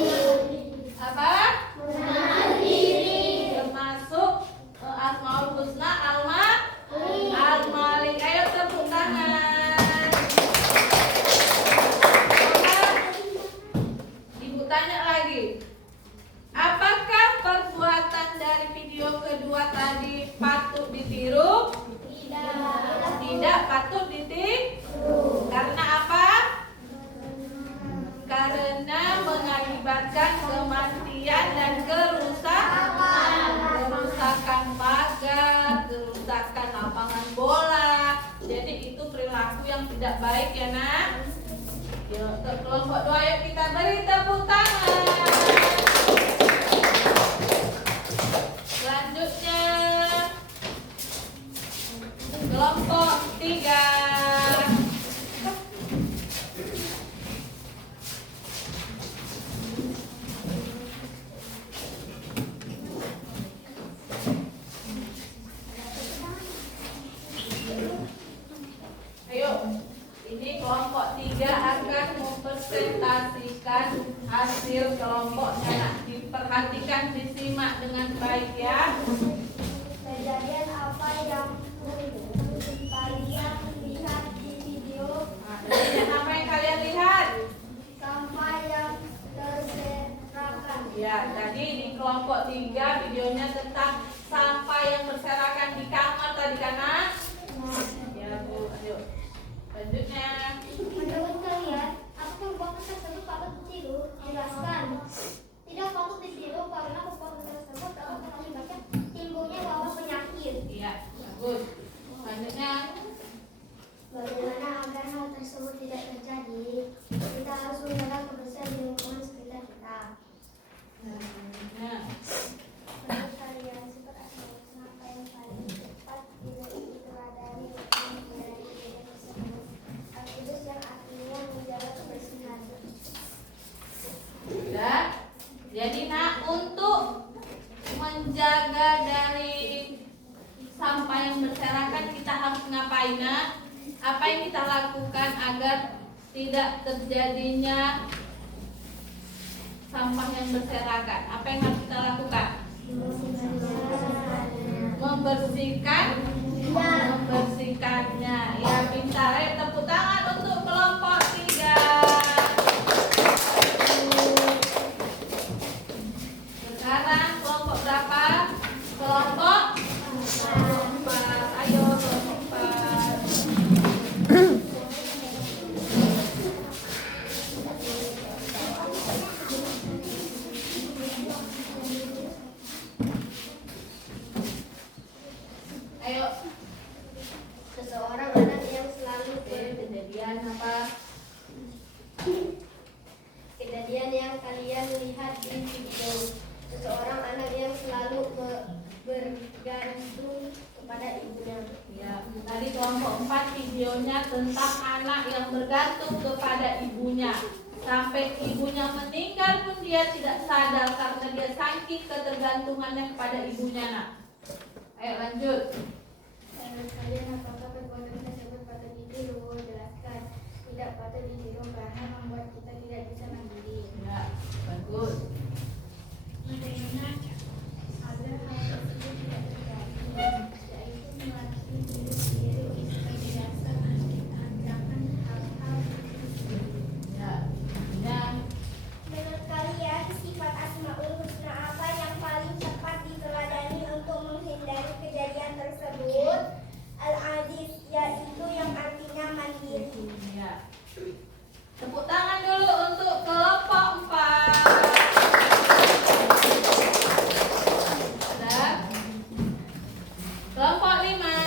Apa? Menahan diri. Termasuk Asmaul Husna Al-Malik. Ayo tepuk tangan. Ibu tanya lagi. Apakah perbuatan dari video kedua tadi patut ditiru? Tidak patut ditiru. Karena apa? Karena mengakibatkan kematian dan kerusakan pagar, kerusakan lapangan bola. Jadi itu perilaku yang tidak baik ya nak. Yuk, ke kelompok 2 yuk kita beri tepuk tangan. Selanjutnya kelompok 3. Ayo, ini kelompok 3 akan mempresentasikan hasil kelompoknya. Nah, diperhatikan, disimak dengan baik ya. Kejadian apa apa yang kalian lihat di video. Apa yang kalian lihat? Sampah yang berserakan. Ya, jadi di kelompok 3 videonya tentang sampah yang berserakan di kamar tadi kan, Nak? Ya, Bu. Ayo. Selanjutnya. Menurut kalian, apa perbuatan tersebut patut ditiru? Jelaskan. Tidak patut ditiru karena perbuatan tersebut dapat mengakibatkan timbulnya wabah penyakit. Iya, bagus. Selanjutnya. Bagaimana agar hal tersebut tidak terjadi? Kita harus menjaga kebersihan di lingkungan sekitar kita. Selanjutnya. Menurut kalian, sifat asal apa yang paling tepat diteladani untuk menghindari kejadian tersebut? Aktivis yang artinya menjaga kebersihan. Sudah. Jadi, Nak, untuk menjaga dari sampah yang berserakan kita harus ngapain, Nak? Apa yang kita lakukan agar tidak terjadinya sampah yang berserakan? Apa yang harus kita lakukan? Membersihkannya. Ya, pintar. Ayo tepuk tangan untuk kelompok 3. Sekarang kelompok berapa? Kelompok 4. Ayo kelompok 4. Ayo. Seseorang anak yang selalu Kejadian apa? kejadian yang kalian lihat di video. Seseorang anak yang selalu bergantung kepada ibunya. Ya, tadi kelompok 4 videonya tentang anak yang bergantung kepada ibunya. Sampai ibunya meninggal pun dia tidak sadar karena dia saking ketergantungannya kepada ibunya, Nak. Ayo lanjut. Menurut kalian apakah perbuatan tersebut patut ditiru? Jelaskan. Tidak patut ditiru karena membuat kita tidak bisa mandiri. Ya, bagus. Bagaimana agar hal tersebut tidak terjadi? Yaitu melatih diri sendiri sebagai dasar kita jangan hal-hal. Ya, ya. Menurut kalian sifat Asmaul Husna apa yang paling tepat diteladani untuk menghindari kejadian tersebut? Al-Aziz, yaitu yang artinya mandiri. Ya. Tepuk tangan dulu untuk kelompok 4. Sudah. Kelompok 5.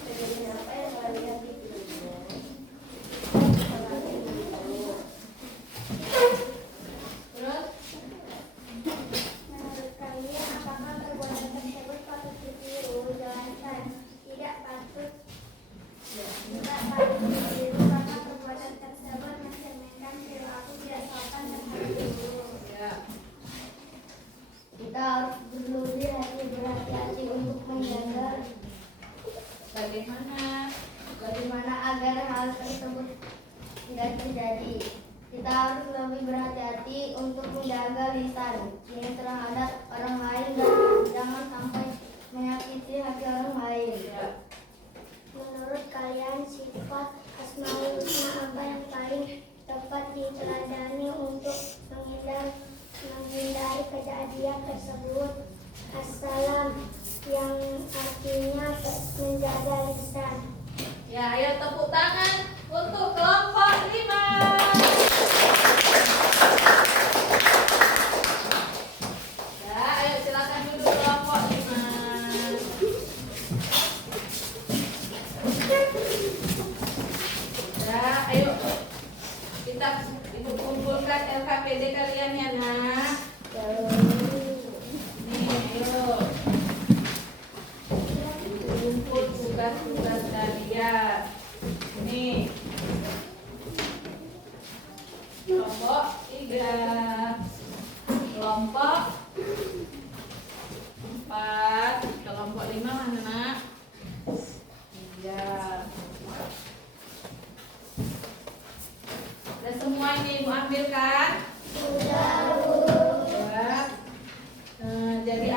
Kejadian apa yang kalian di videonya? Terus Menurut kalian apakah perbuatan tersebut patut ditiru? Jelaskan. Tidak patut ditiru karena perbuatan tersebut mencerminkan perilaku tidak sopan dan harus ditiru. ya. Kita harus berlebih berhati-hati untuk menjaga bagaimana agar hal tersebut tidak terjadi. Kita harus lebih berhati-hati untuk menjaga lisan ini terhadap orang lain dan jangan sampai menyakiti hati orang lain. Ya. Menurut kalian sifat Asmaul Husna apa yang paling tepat diteladani untuk menghindari kejadian tersebut? Assalam, yang artinya menjaga lisan. Ya, ayo tepuk tangan untuk kelompok 5. Ya, ayo silakan duduk kelompok 5. Ya, ayo kita kumpulkan LKPD kalian ya, Nak. Nih, ayo. Kumpul tugas-tugas kalian. Nih.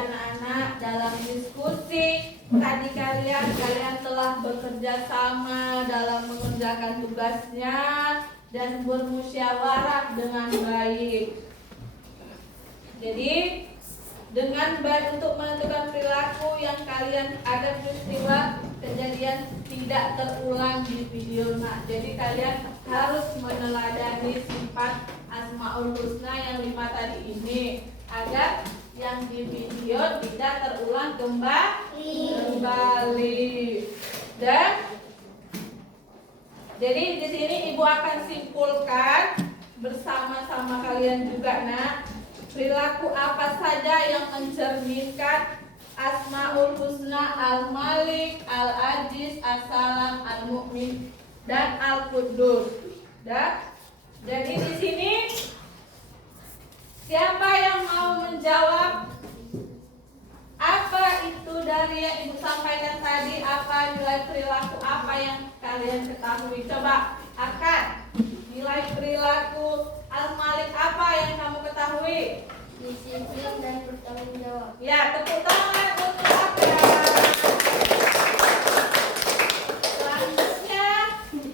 anak-anak dalam diskusi tadi kalian telah bekerja sama dalam mengerjakan tugasnya dan bermusyawarah dengan baik. Jadi dengan baik untuk menentukan perilaku yang kalian ada peristiwa kejadian tidak terulang di video. Nah, jadi kalian harus meneladani sifat Asmaul Husna yang 5 tadi ini agar yang di video tidak terulang kembali. Dan jadi di sini ibu akan simpulkan bersama-sama kalian juga, nak, perilaku apa saja yang mencerminkan Asmaul Husna Al-Malik, Al-Aziz, As-Salam, Al-Mu'min, dan Al-Quddus. Jadi di sini siapa yang mau menjawab apa itu dari yang ibu sampaikan tadi? Apa nilai perilaku apa yang kalian ketahui? Coba akan nilai perilaku Al-Malik apa yang kamu ketahui? Disiplin dan bertanggung jawab. Ya, tepuk tangan untuk Akra. Selanjutnya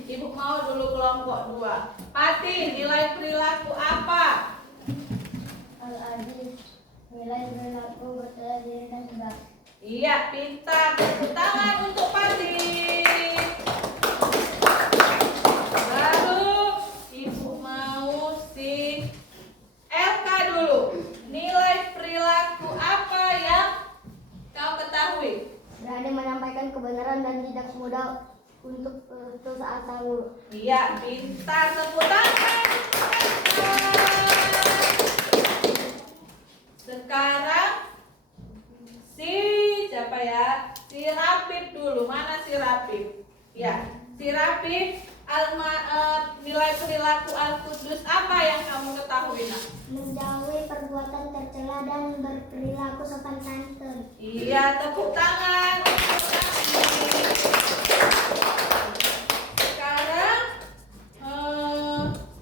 ibu mau dulu kelompok 2. Pati, nilai perilaku apa? Al-Aziz, nilai perilaku berserah diri dan sebab. Iya, pintar. Tepuk tangan untuk Pati. Baru ibu mau si Elka dulu. Nilai perilaku apa yang kau ketahui? Berani menyampaikan kebenaran dan tidak mudah untuk putus asa dulu. Iya, pintar. Tepuk tangan. Sekarang si siapa ya? Si Rapid dulu. Mana si Rapid? Ya, si Rapid. Nilai perilaku Al-Quddus apa yang kamu ketahui, nak? Menjauhi perbuatan tercela dan berperilaku sopan santun. Iya, tepuk tangan. Sekarang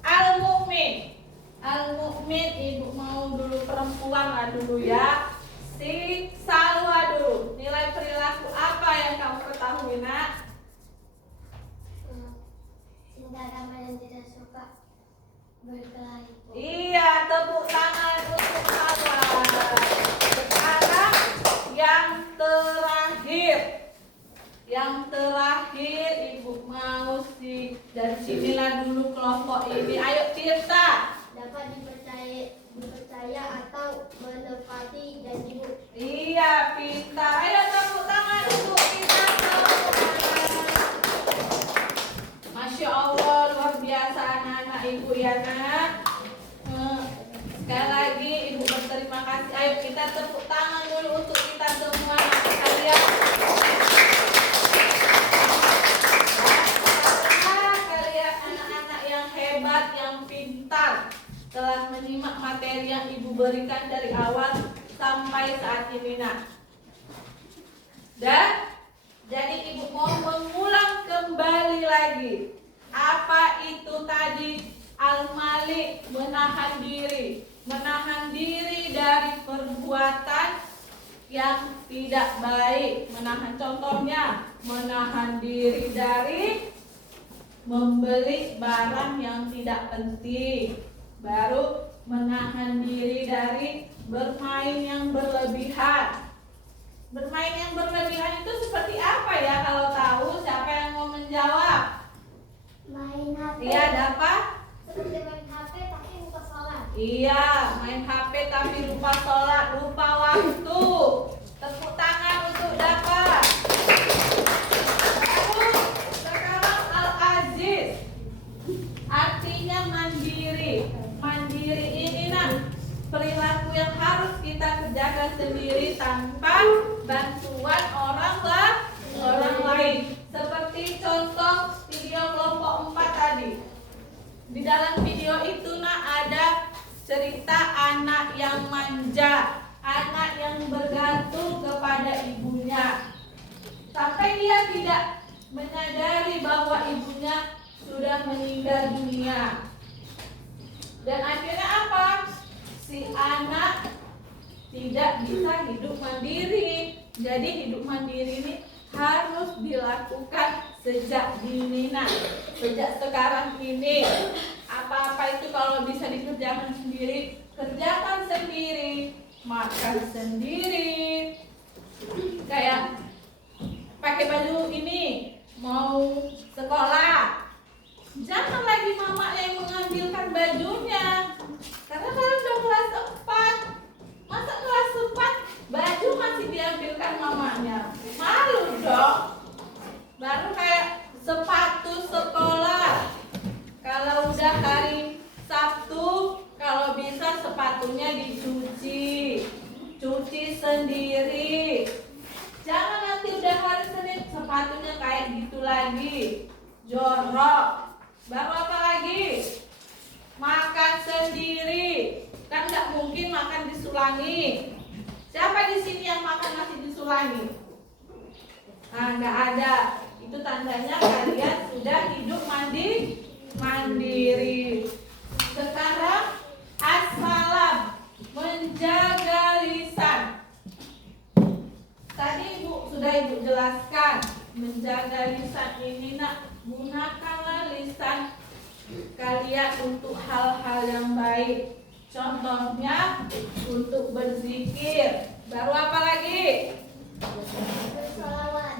Al-Mu'min. Al-Mu'min ibu mau dulu perempuan lah dulu ya. Si Salwa dulu. Nilai perilaku apa yang kamu ketahui, nak? Cinta damai dan tidak suka berkelahi. Iya, tepuk tangan untuk Salwa. Sekarang yang terakhir. Yang terakhir ibu mau si dari sinilah dulu kelompok ini. Ayo Tirta. Dapat dipercaya atau menepati janjimu. Iya, pintar. Ayo tepuk tangan untuk kita. Masya Allah, luar biasa anak-anak ibu ya, nak. Sekali lagi ibu berterima kasih. Ayo kita tepuk tangan dulu untuk kita semua sekalian. Karena kalian anak-anak yang hebat, yang pintar telah menyimak materi yang ibu berikan dari awal sampai saat ini, nak. Dan jadi ibu mau mengulang kembali lagi. Apa itu tadi? Al-Malik menahan diri. Menahan diri dari perbuatan yang tidak baik. Menahan, contohnya menahan diri dari membeli barang yang tidak penting. Baru menahan diri dari bermain yang berlebihan. Bermain yang berlebihan itu seperti apa ya? Kalau tahu siapa yang mau menjawab? Main HP. Iya, dapat? Seperti main HP tapi lupa sholat. Iya, main HP tapi lupa sholat, lupa waktu. Tepuk tangan untuk dapat. Lalu sekarang Al-Aziz, artinya mandiri. Mandiri ini, nak, perilaku yang harus kita kerjakan sendiri tanpa bantuan orang lain. Seperti contoh video kelompok 4 tadi. Di dalam video itu, nak, ada cerita anak yang manja, anak yang bergantung kepada ibunya. Sampai dia tidak menyadari bahwa ibunya sudah meninggal dunia. Dan akhirnya apa? Si anak tidak bisa hidup mandiri. Jadi hidup mandiri ini harus dilakukan sejak dini. Nah, sejak sekarang ini apa-apa itu kalau bisa dikerjakan sendiri, kerjakan sendiri, makan sendiri. Kayak pakai baju ini mau sekolah, jangan lagi mama yang mengambilkan bajunya, karena kalian udah kelas 4. Masa kelas 4 baju masih diambilkan mamanya? Malu dong. Baru kayak sepatu sekolah, kalau udah hari Sabtu, kalau bisa sepatunya dicuci, cuci sendiri. Jangan nanti udah hari Senin sepatunya kayak gitu lagi, jorok. Baru apa lagi? Makan sendiri, kan nggak mungkin makan disulangi. Siapa di sini yang makan nasi disulangi? Nah, nggak ada. Itu tandanya kalian sudah hidup mandiri. Sekarang assalam, menjaga lisan. Tadi sudah ibu jelaskan, menjaga lisan ini nak, gunakanlah lisan kalian untuk hal-hal yang baik. Contohnya untuk berzikir. Baru apa lagi?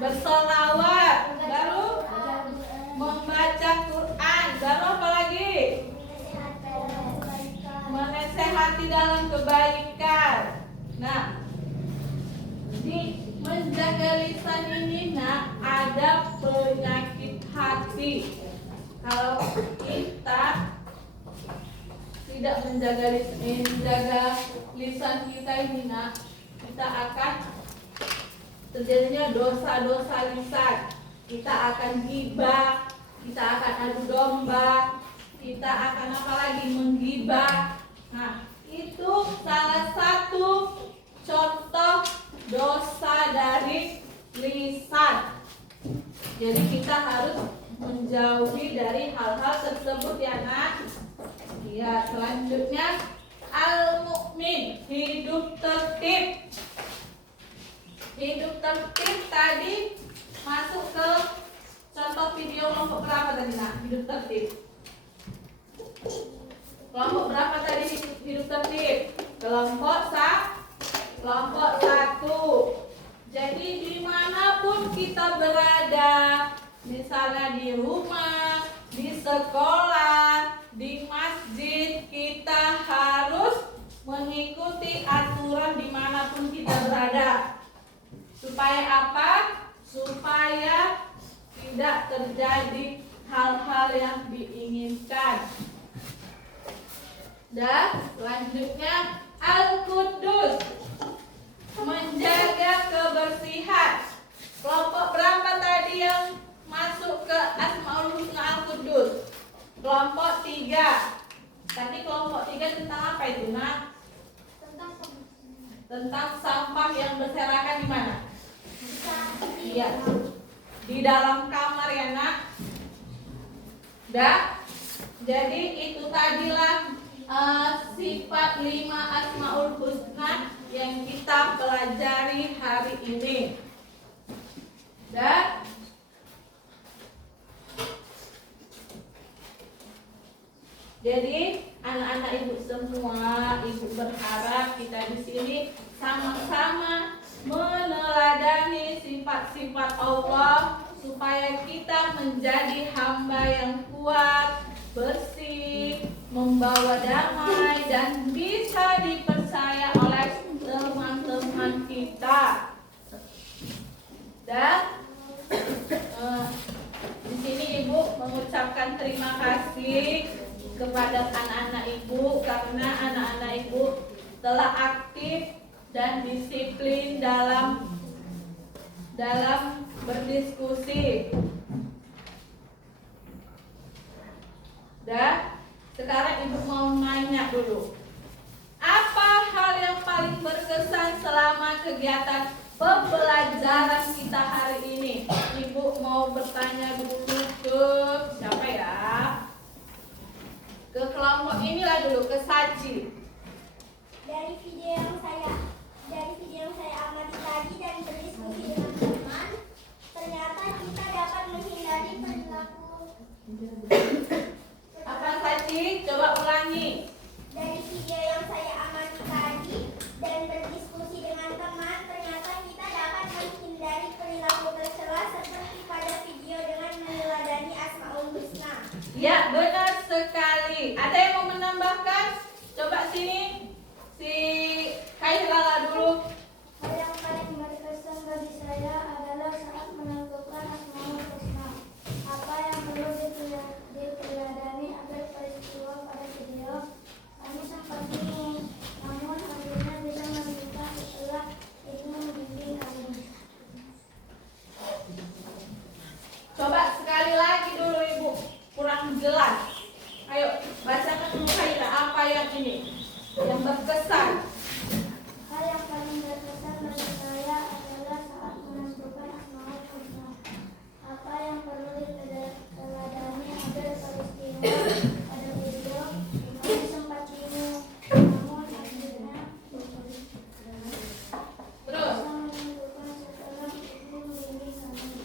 Bersolawat. Baru membaca Quran. Baru apa lagi? Menasehati dalam kebaikan. Nah, di menjaga lisan ini nak, ada penyakit hati. Kalau kita tidak menjaga lisan kita ini nak, kita akan terjadinya dosa-dosa lisan. Kita akan gibah, kita akan adu domba, kita akan apa lagi, menggibah. Nah, itu salah satu contoh dosa dari lisan. Jadi kita harus menjauhi dari hal-hal tersebut ya nak. Ya, selanjutnya al-mukmin, hidup tertib. Hidup tertib tadi masuk ke contoh video kelompok berapa tadi nak? Hidup tertib. Kelompok berapa tadi hidup tertib? Kelompok 1. Jadi dimanapun kita berada, misalnya di rumah, di sekolah, di masjid, kita harus mengikuti aturan dimanapun kita berada. Supaya apa? Supaya tidak terjadi hal-hal yang diinginkan. Dan selanjutnya Al-Qudus, menjaga kebersihan. Kelompok berapa tadi yang masuk ke Asmaul Husna Al-Qudus? Kelompok 3. Tadi kelompok 3 tentang apa itu nak? Tentang sampah yang berserakan di mana? Iya, di dalam kamar ya nak. Jadi itu tadilah sifat 5 Asmaul Husna yang kita pelajari hari ini. Dan jadi anak-anak ibu semua, ibu berharap kita di sini sama-sama meneladani sifat-sifat Allah supaya kita menjadi hamba yang kuat, bersih, membawa damai dan bisa dipercaya oleh teman-teman kita. Dan di sini ibu mengucapkan terima kasih kepada anak-anak ibu karena anak-anak ibu telah aktif dan disiplin dalam berdiskusi. Dan sekarang ibu mau nanya dulu, apa hal yang paling berkesan selama kegiatan pembelajaran kita hari ini? Ibu mau bertanya dulu ke siapa ya? Ke kelompok inilah dulu, ke Saji. Dari video yang saya Dari video yang saya amati tadi dan berdiskusi dengan teman, ternyata kita dapat menghindari perilaku. Apa tadi? Coba ulangi. Dari video yang saya amati tadi dan berdiskusi dengan teman, ternyata kita dapat menghindari perilaku tercela seperti pada video dengan meneladani Asmaul Husna. Ya, benar sekali. Ada yang mau menambahkan? Coba sini. Si Kairala dulu. Hal yang paling berkesan bagi saya adalah saat menentukan Asmaul Husna. Apa yang perlu diteladani agar peristiwa pada video kami sempat bingung, namun akhirnya bisa menemukan setelah itu membimbing kami. Coba sekali lagi dulu Ibu. Kurang jelas. Ayo, bacakan dulu Kaira. Apa yang ini? Yang berkesan. Hal yang paling berkesan bagi saya adalah saat menentukan Asmaul Husna. Apa yang perlu diteladani agar peristiwa pada video kami sempat bingung, namun akhirnya Terus. bisa menentukan setelah itu membimbing kami.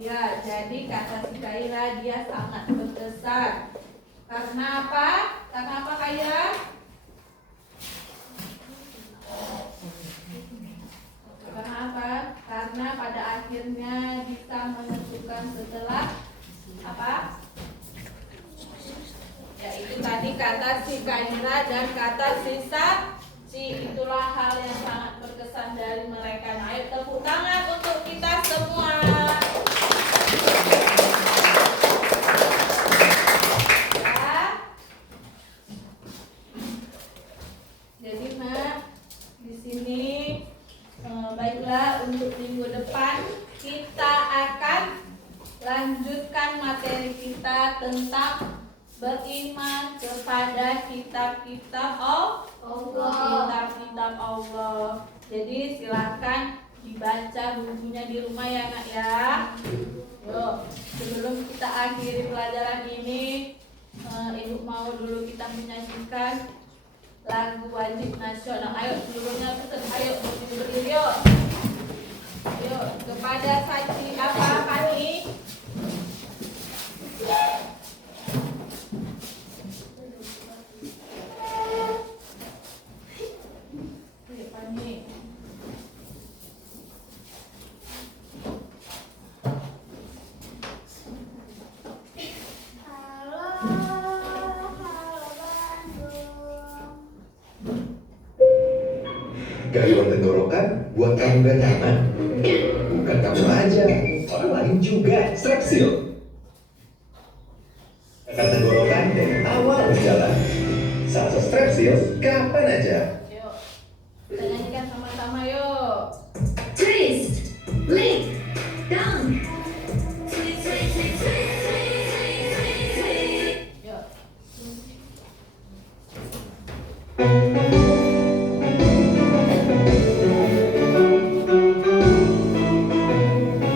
Ya, jadi kata si Kaira dia sangat berkesan. Karena apa? Karena apa Kaira? Karena apa? Karena pada akhirnya bisa menentukan setelah apa? Ya itu tadi kata si Kaira dan kata si Saksi. Itulah hal yang sangat berkesan dari mereka. Nah, ayo tepuk tangan untuk kita semua. Ya. Jadi Mak, di sini baiklah untuk minggu depan kita akan lanjutkan materi kita tentang beriman kepada kitab-kitab Allah. Kitab-kitab Allah. Jadi silakan dibaca bukunya di rumah ya Nak ya. Yuk, sebelum kita akhiri pelajaran ini, Ibu mau dulu kita menyanyikan lagu wajib nasional. Ayo seluruhnya pesan, ayo berdiri yuk. Yuk, kepada Saksi apa Pani? Ayo Pani. Gayung tenggorokan buat kamu gak nyaman? Bukan kamu aja, orang lain juga. Strepsil. Gayung tenggorokan dari awal berjalan. Salsa Strepsil kapan aja. Yuk, kita nyanyikan sama-sama yuk. Twist, lift, down. Yuk. Halo,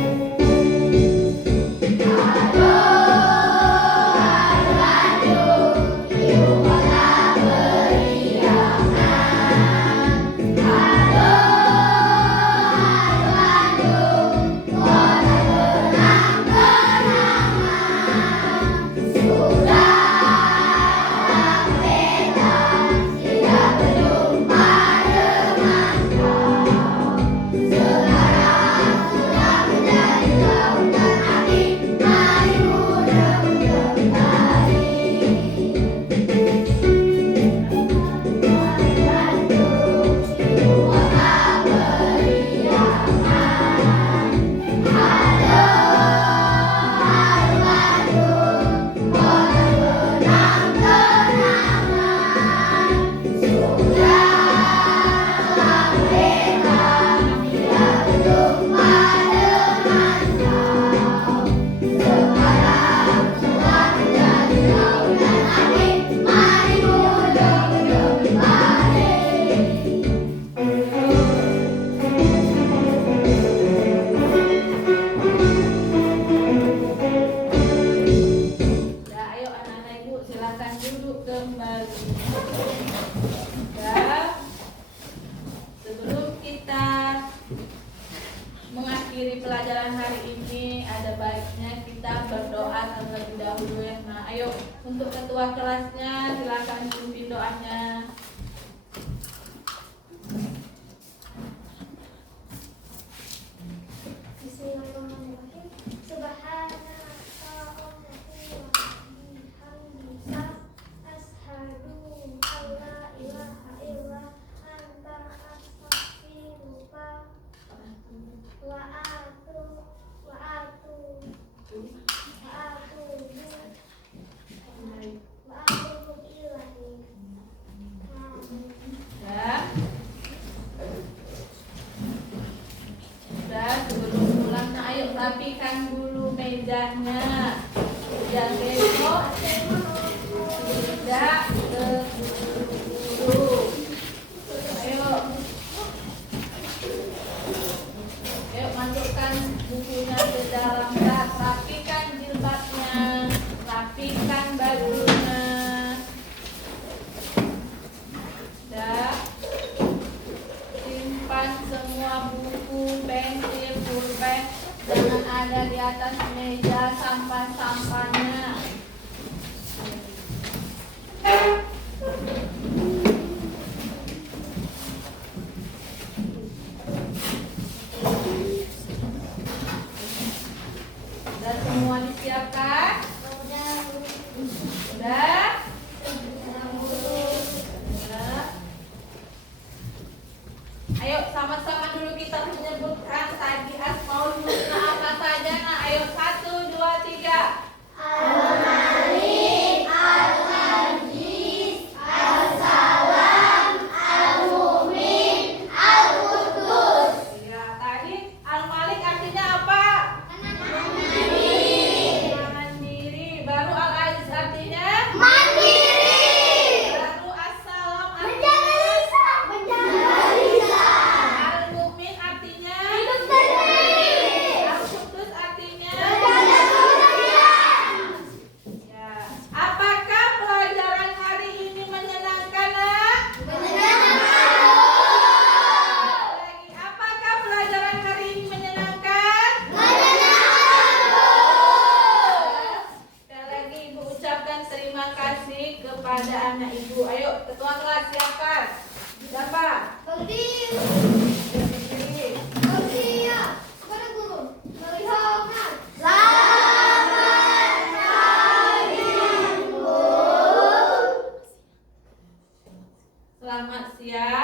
halo, halo, mengakhiri pelajaran hari ini, ada baiknya kita berdoa terlebih dahulu ya. Nah, ayo untuk ketua kelasnya silakan pimpin doanya. Bismillahirrahmanirrahim. Subhanaka Allahumma bihamdika asyhadu an la ilaha illa anta astaghfiruka wa atubu ilaik. Sudah, sebelum pulang, nah ayo rapikan dulu mejanya. Yang besok tidak ke guru. Ayo. Ayo masukkan bukunya ke dalam tas. Rapikan jilbabnya. Rapikan bajunya. Sudah. Simpan semua buku, pensil, pulpen. Jangan ada di atas meja sampah-sampahnya. Sudah semua disiapkan? Sudah? Ayo sama-sama dulu kita menyebutkan tadi Asmaul Husna apa saja. Nah, ayo 1, 2, 3. Al-Malik, Al-Aziz, Al-Salam, Al-Mu'min, Al-Qudus. Ya, tadi Al-Malik artinya apa? Mandiri. Baru Al-Aziz artinya? Mandiri. Baru As-Salam artinya? Al-Mu'min artinya? Al-Qudus artinya? Ya. Apakah pelajaran hari ini menyenangkan, Nak? Lagi, apakah pelajaran hari ini menyenangkan? Sekali lagi Ibu ucapkan terima kasih kepada anak Ibu. Ayo, ketua kelas siapkan. Siapa? Berdiri. Kepada guru. Melihat. Selamat pagi, Bu. Selamat siang.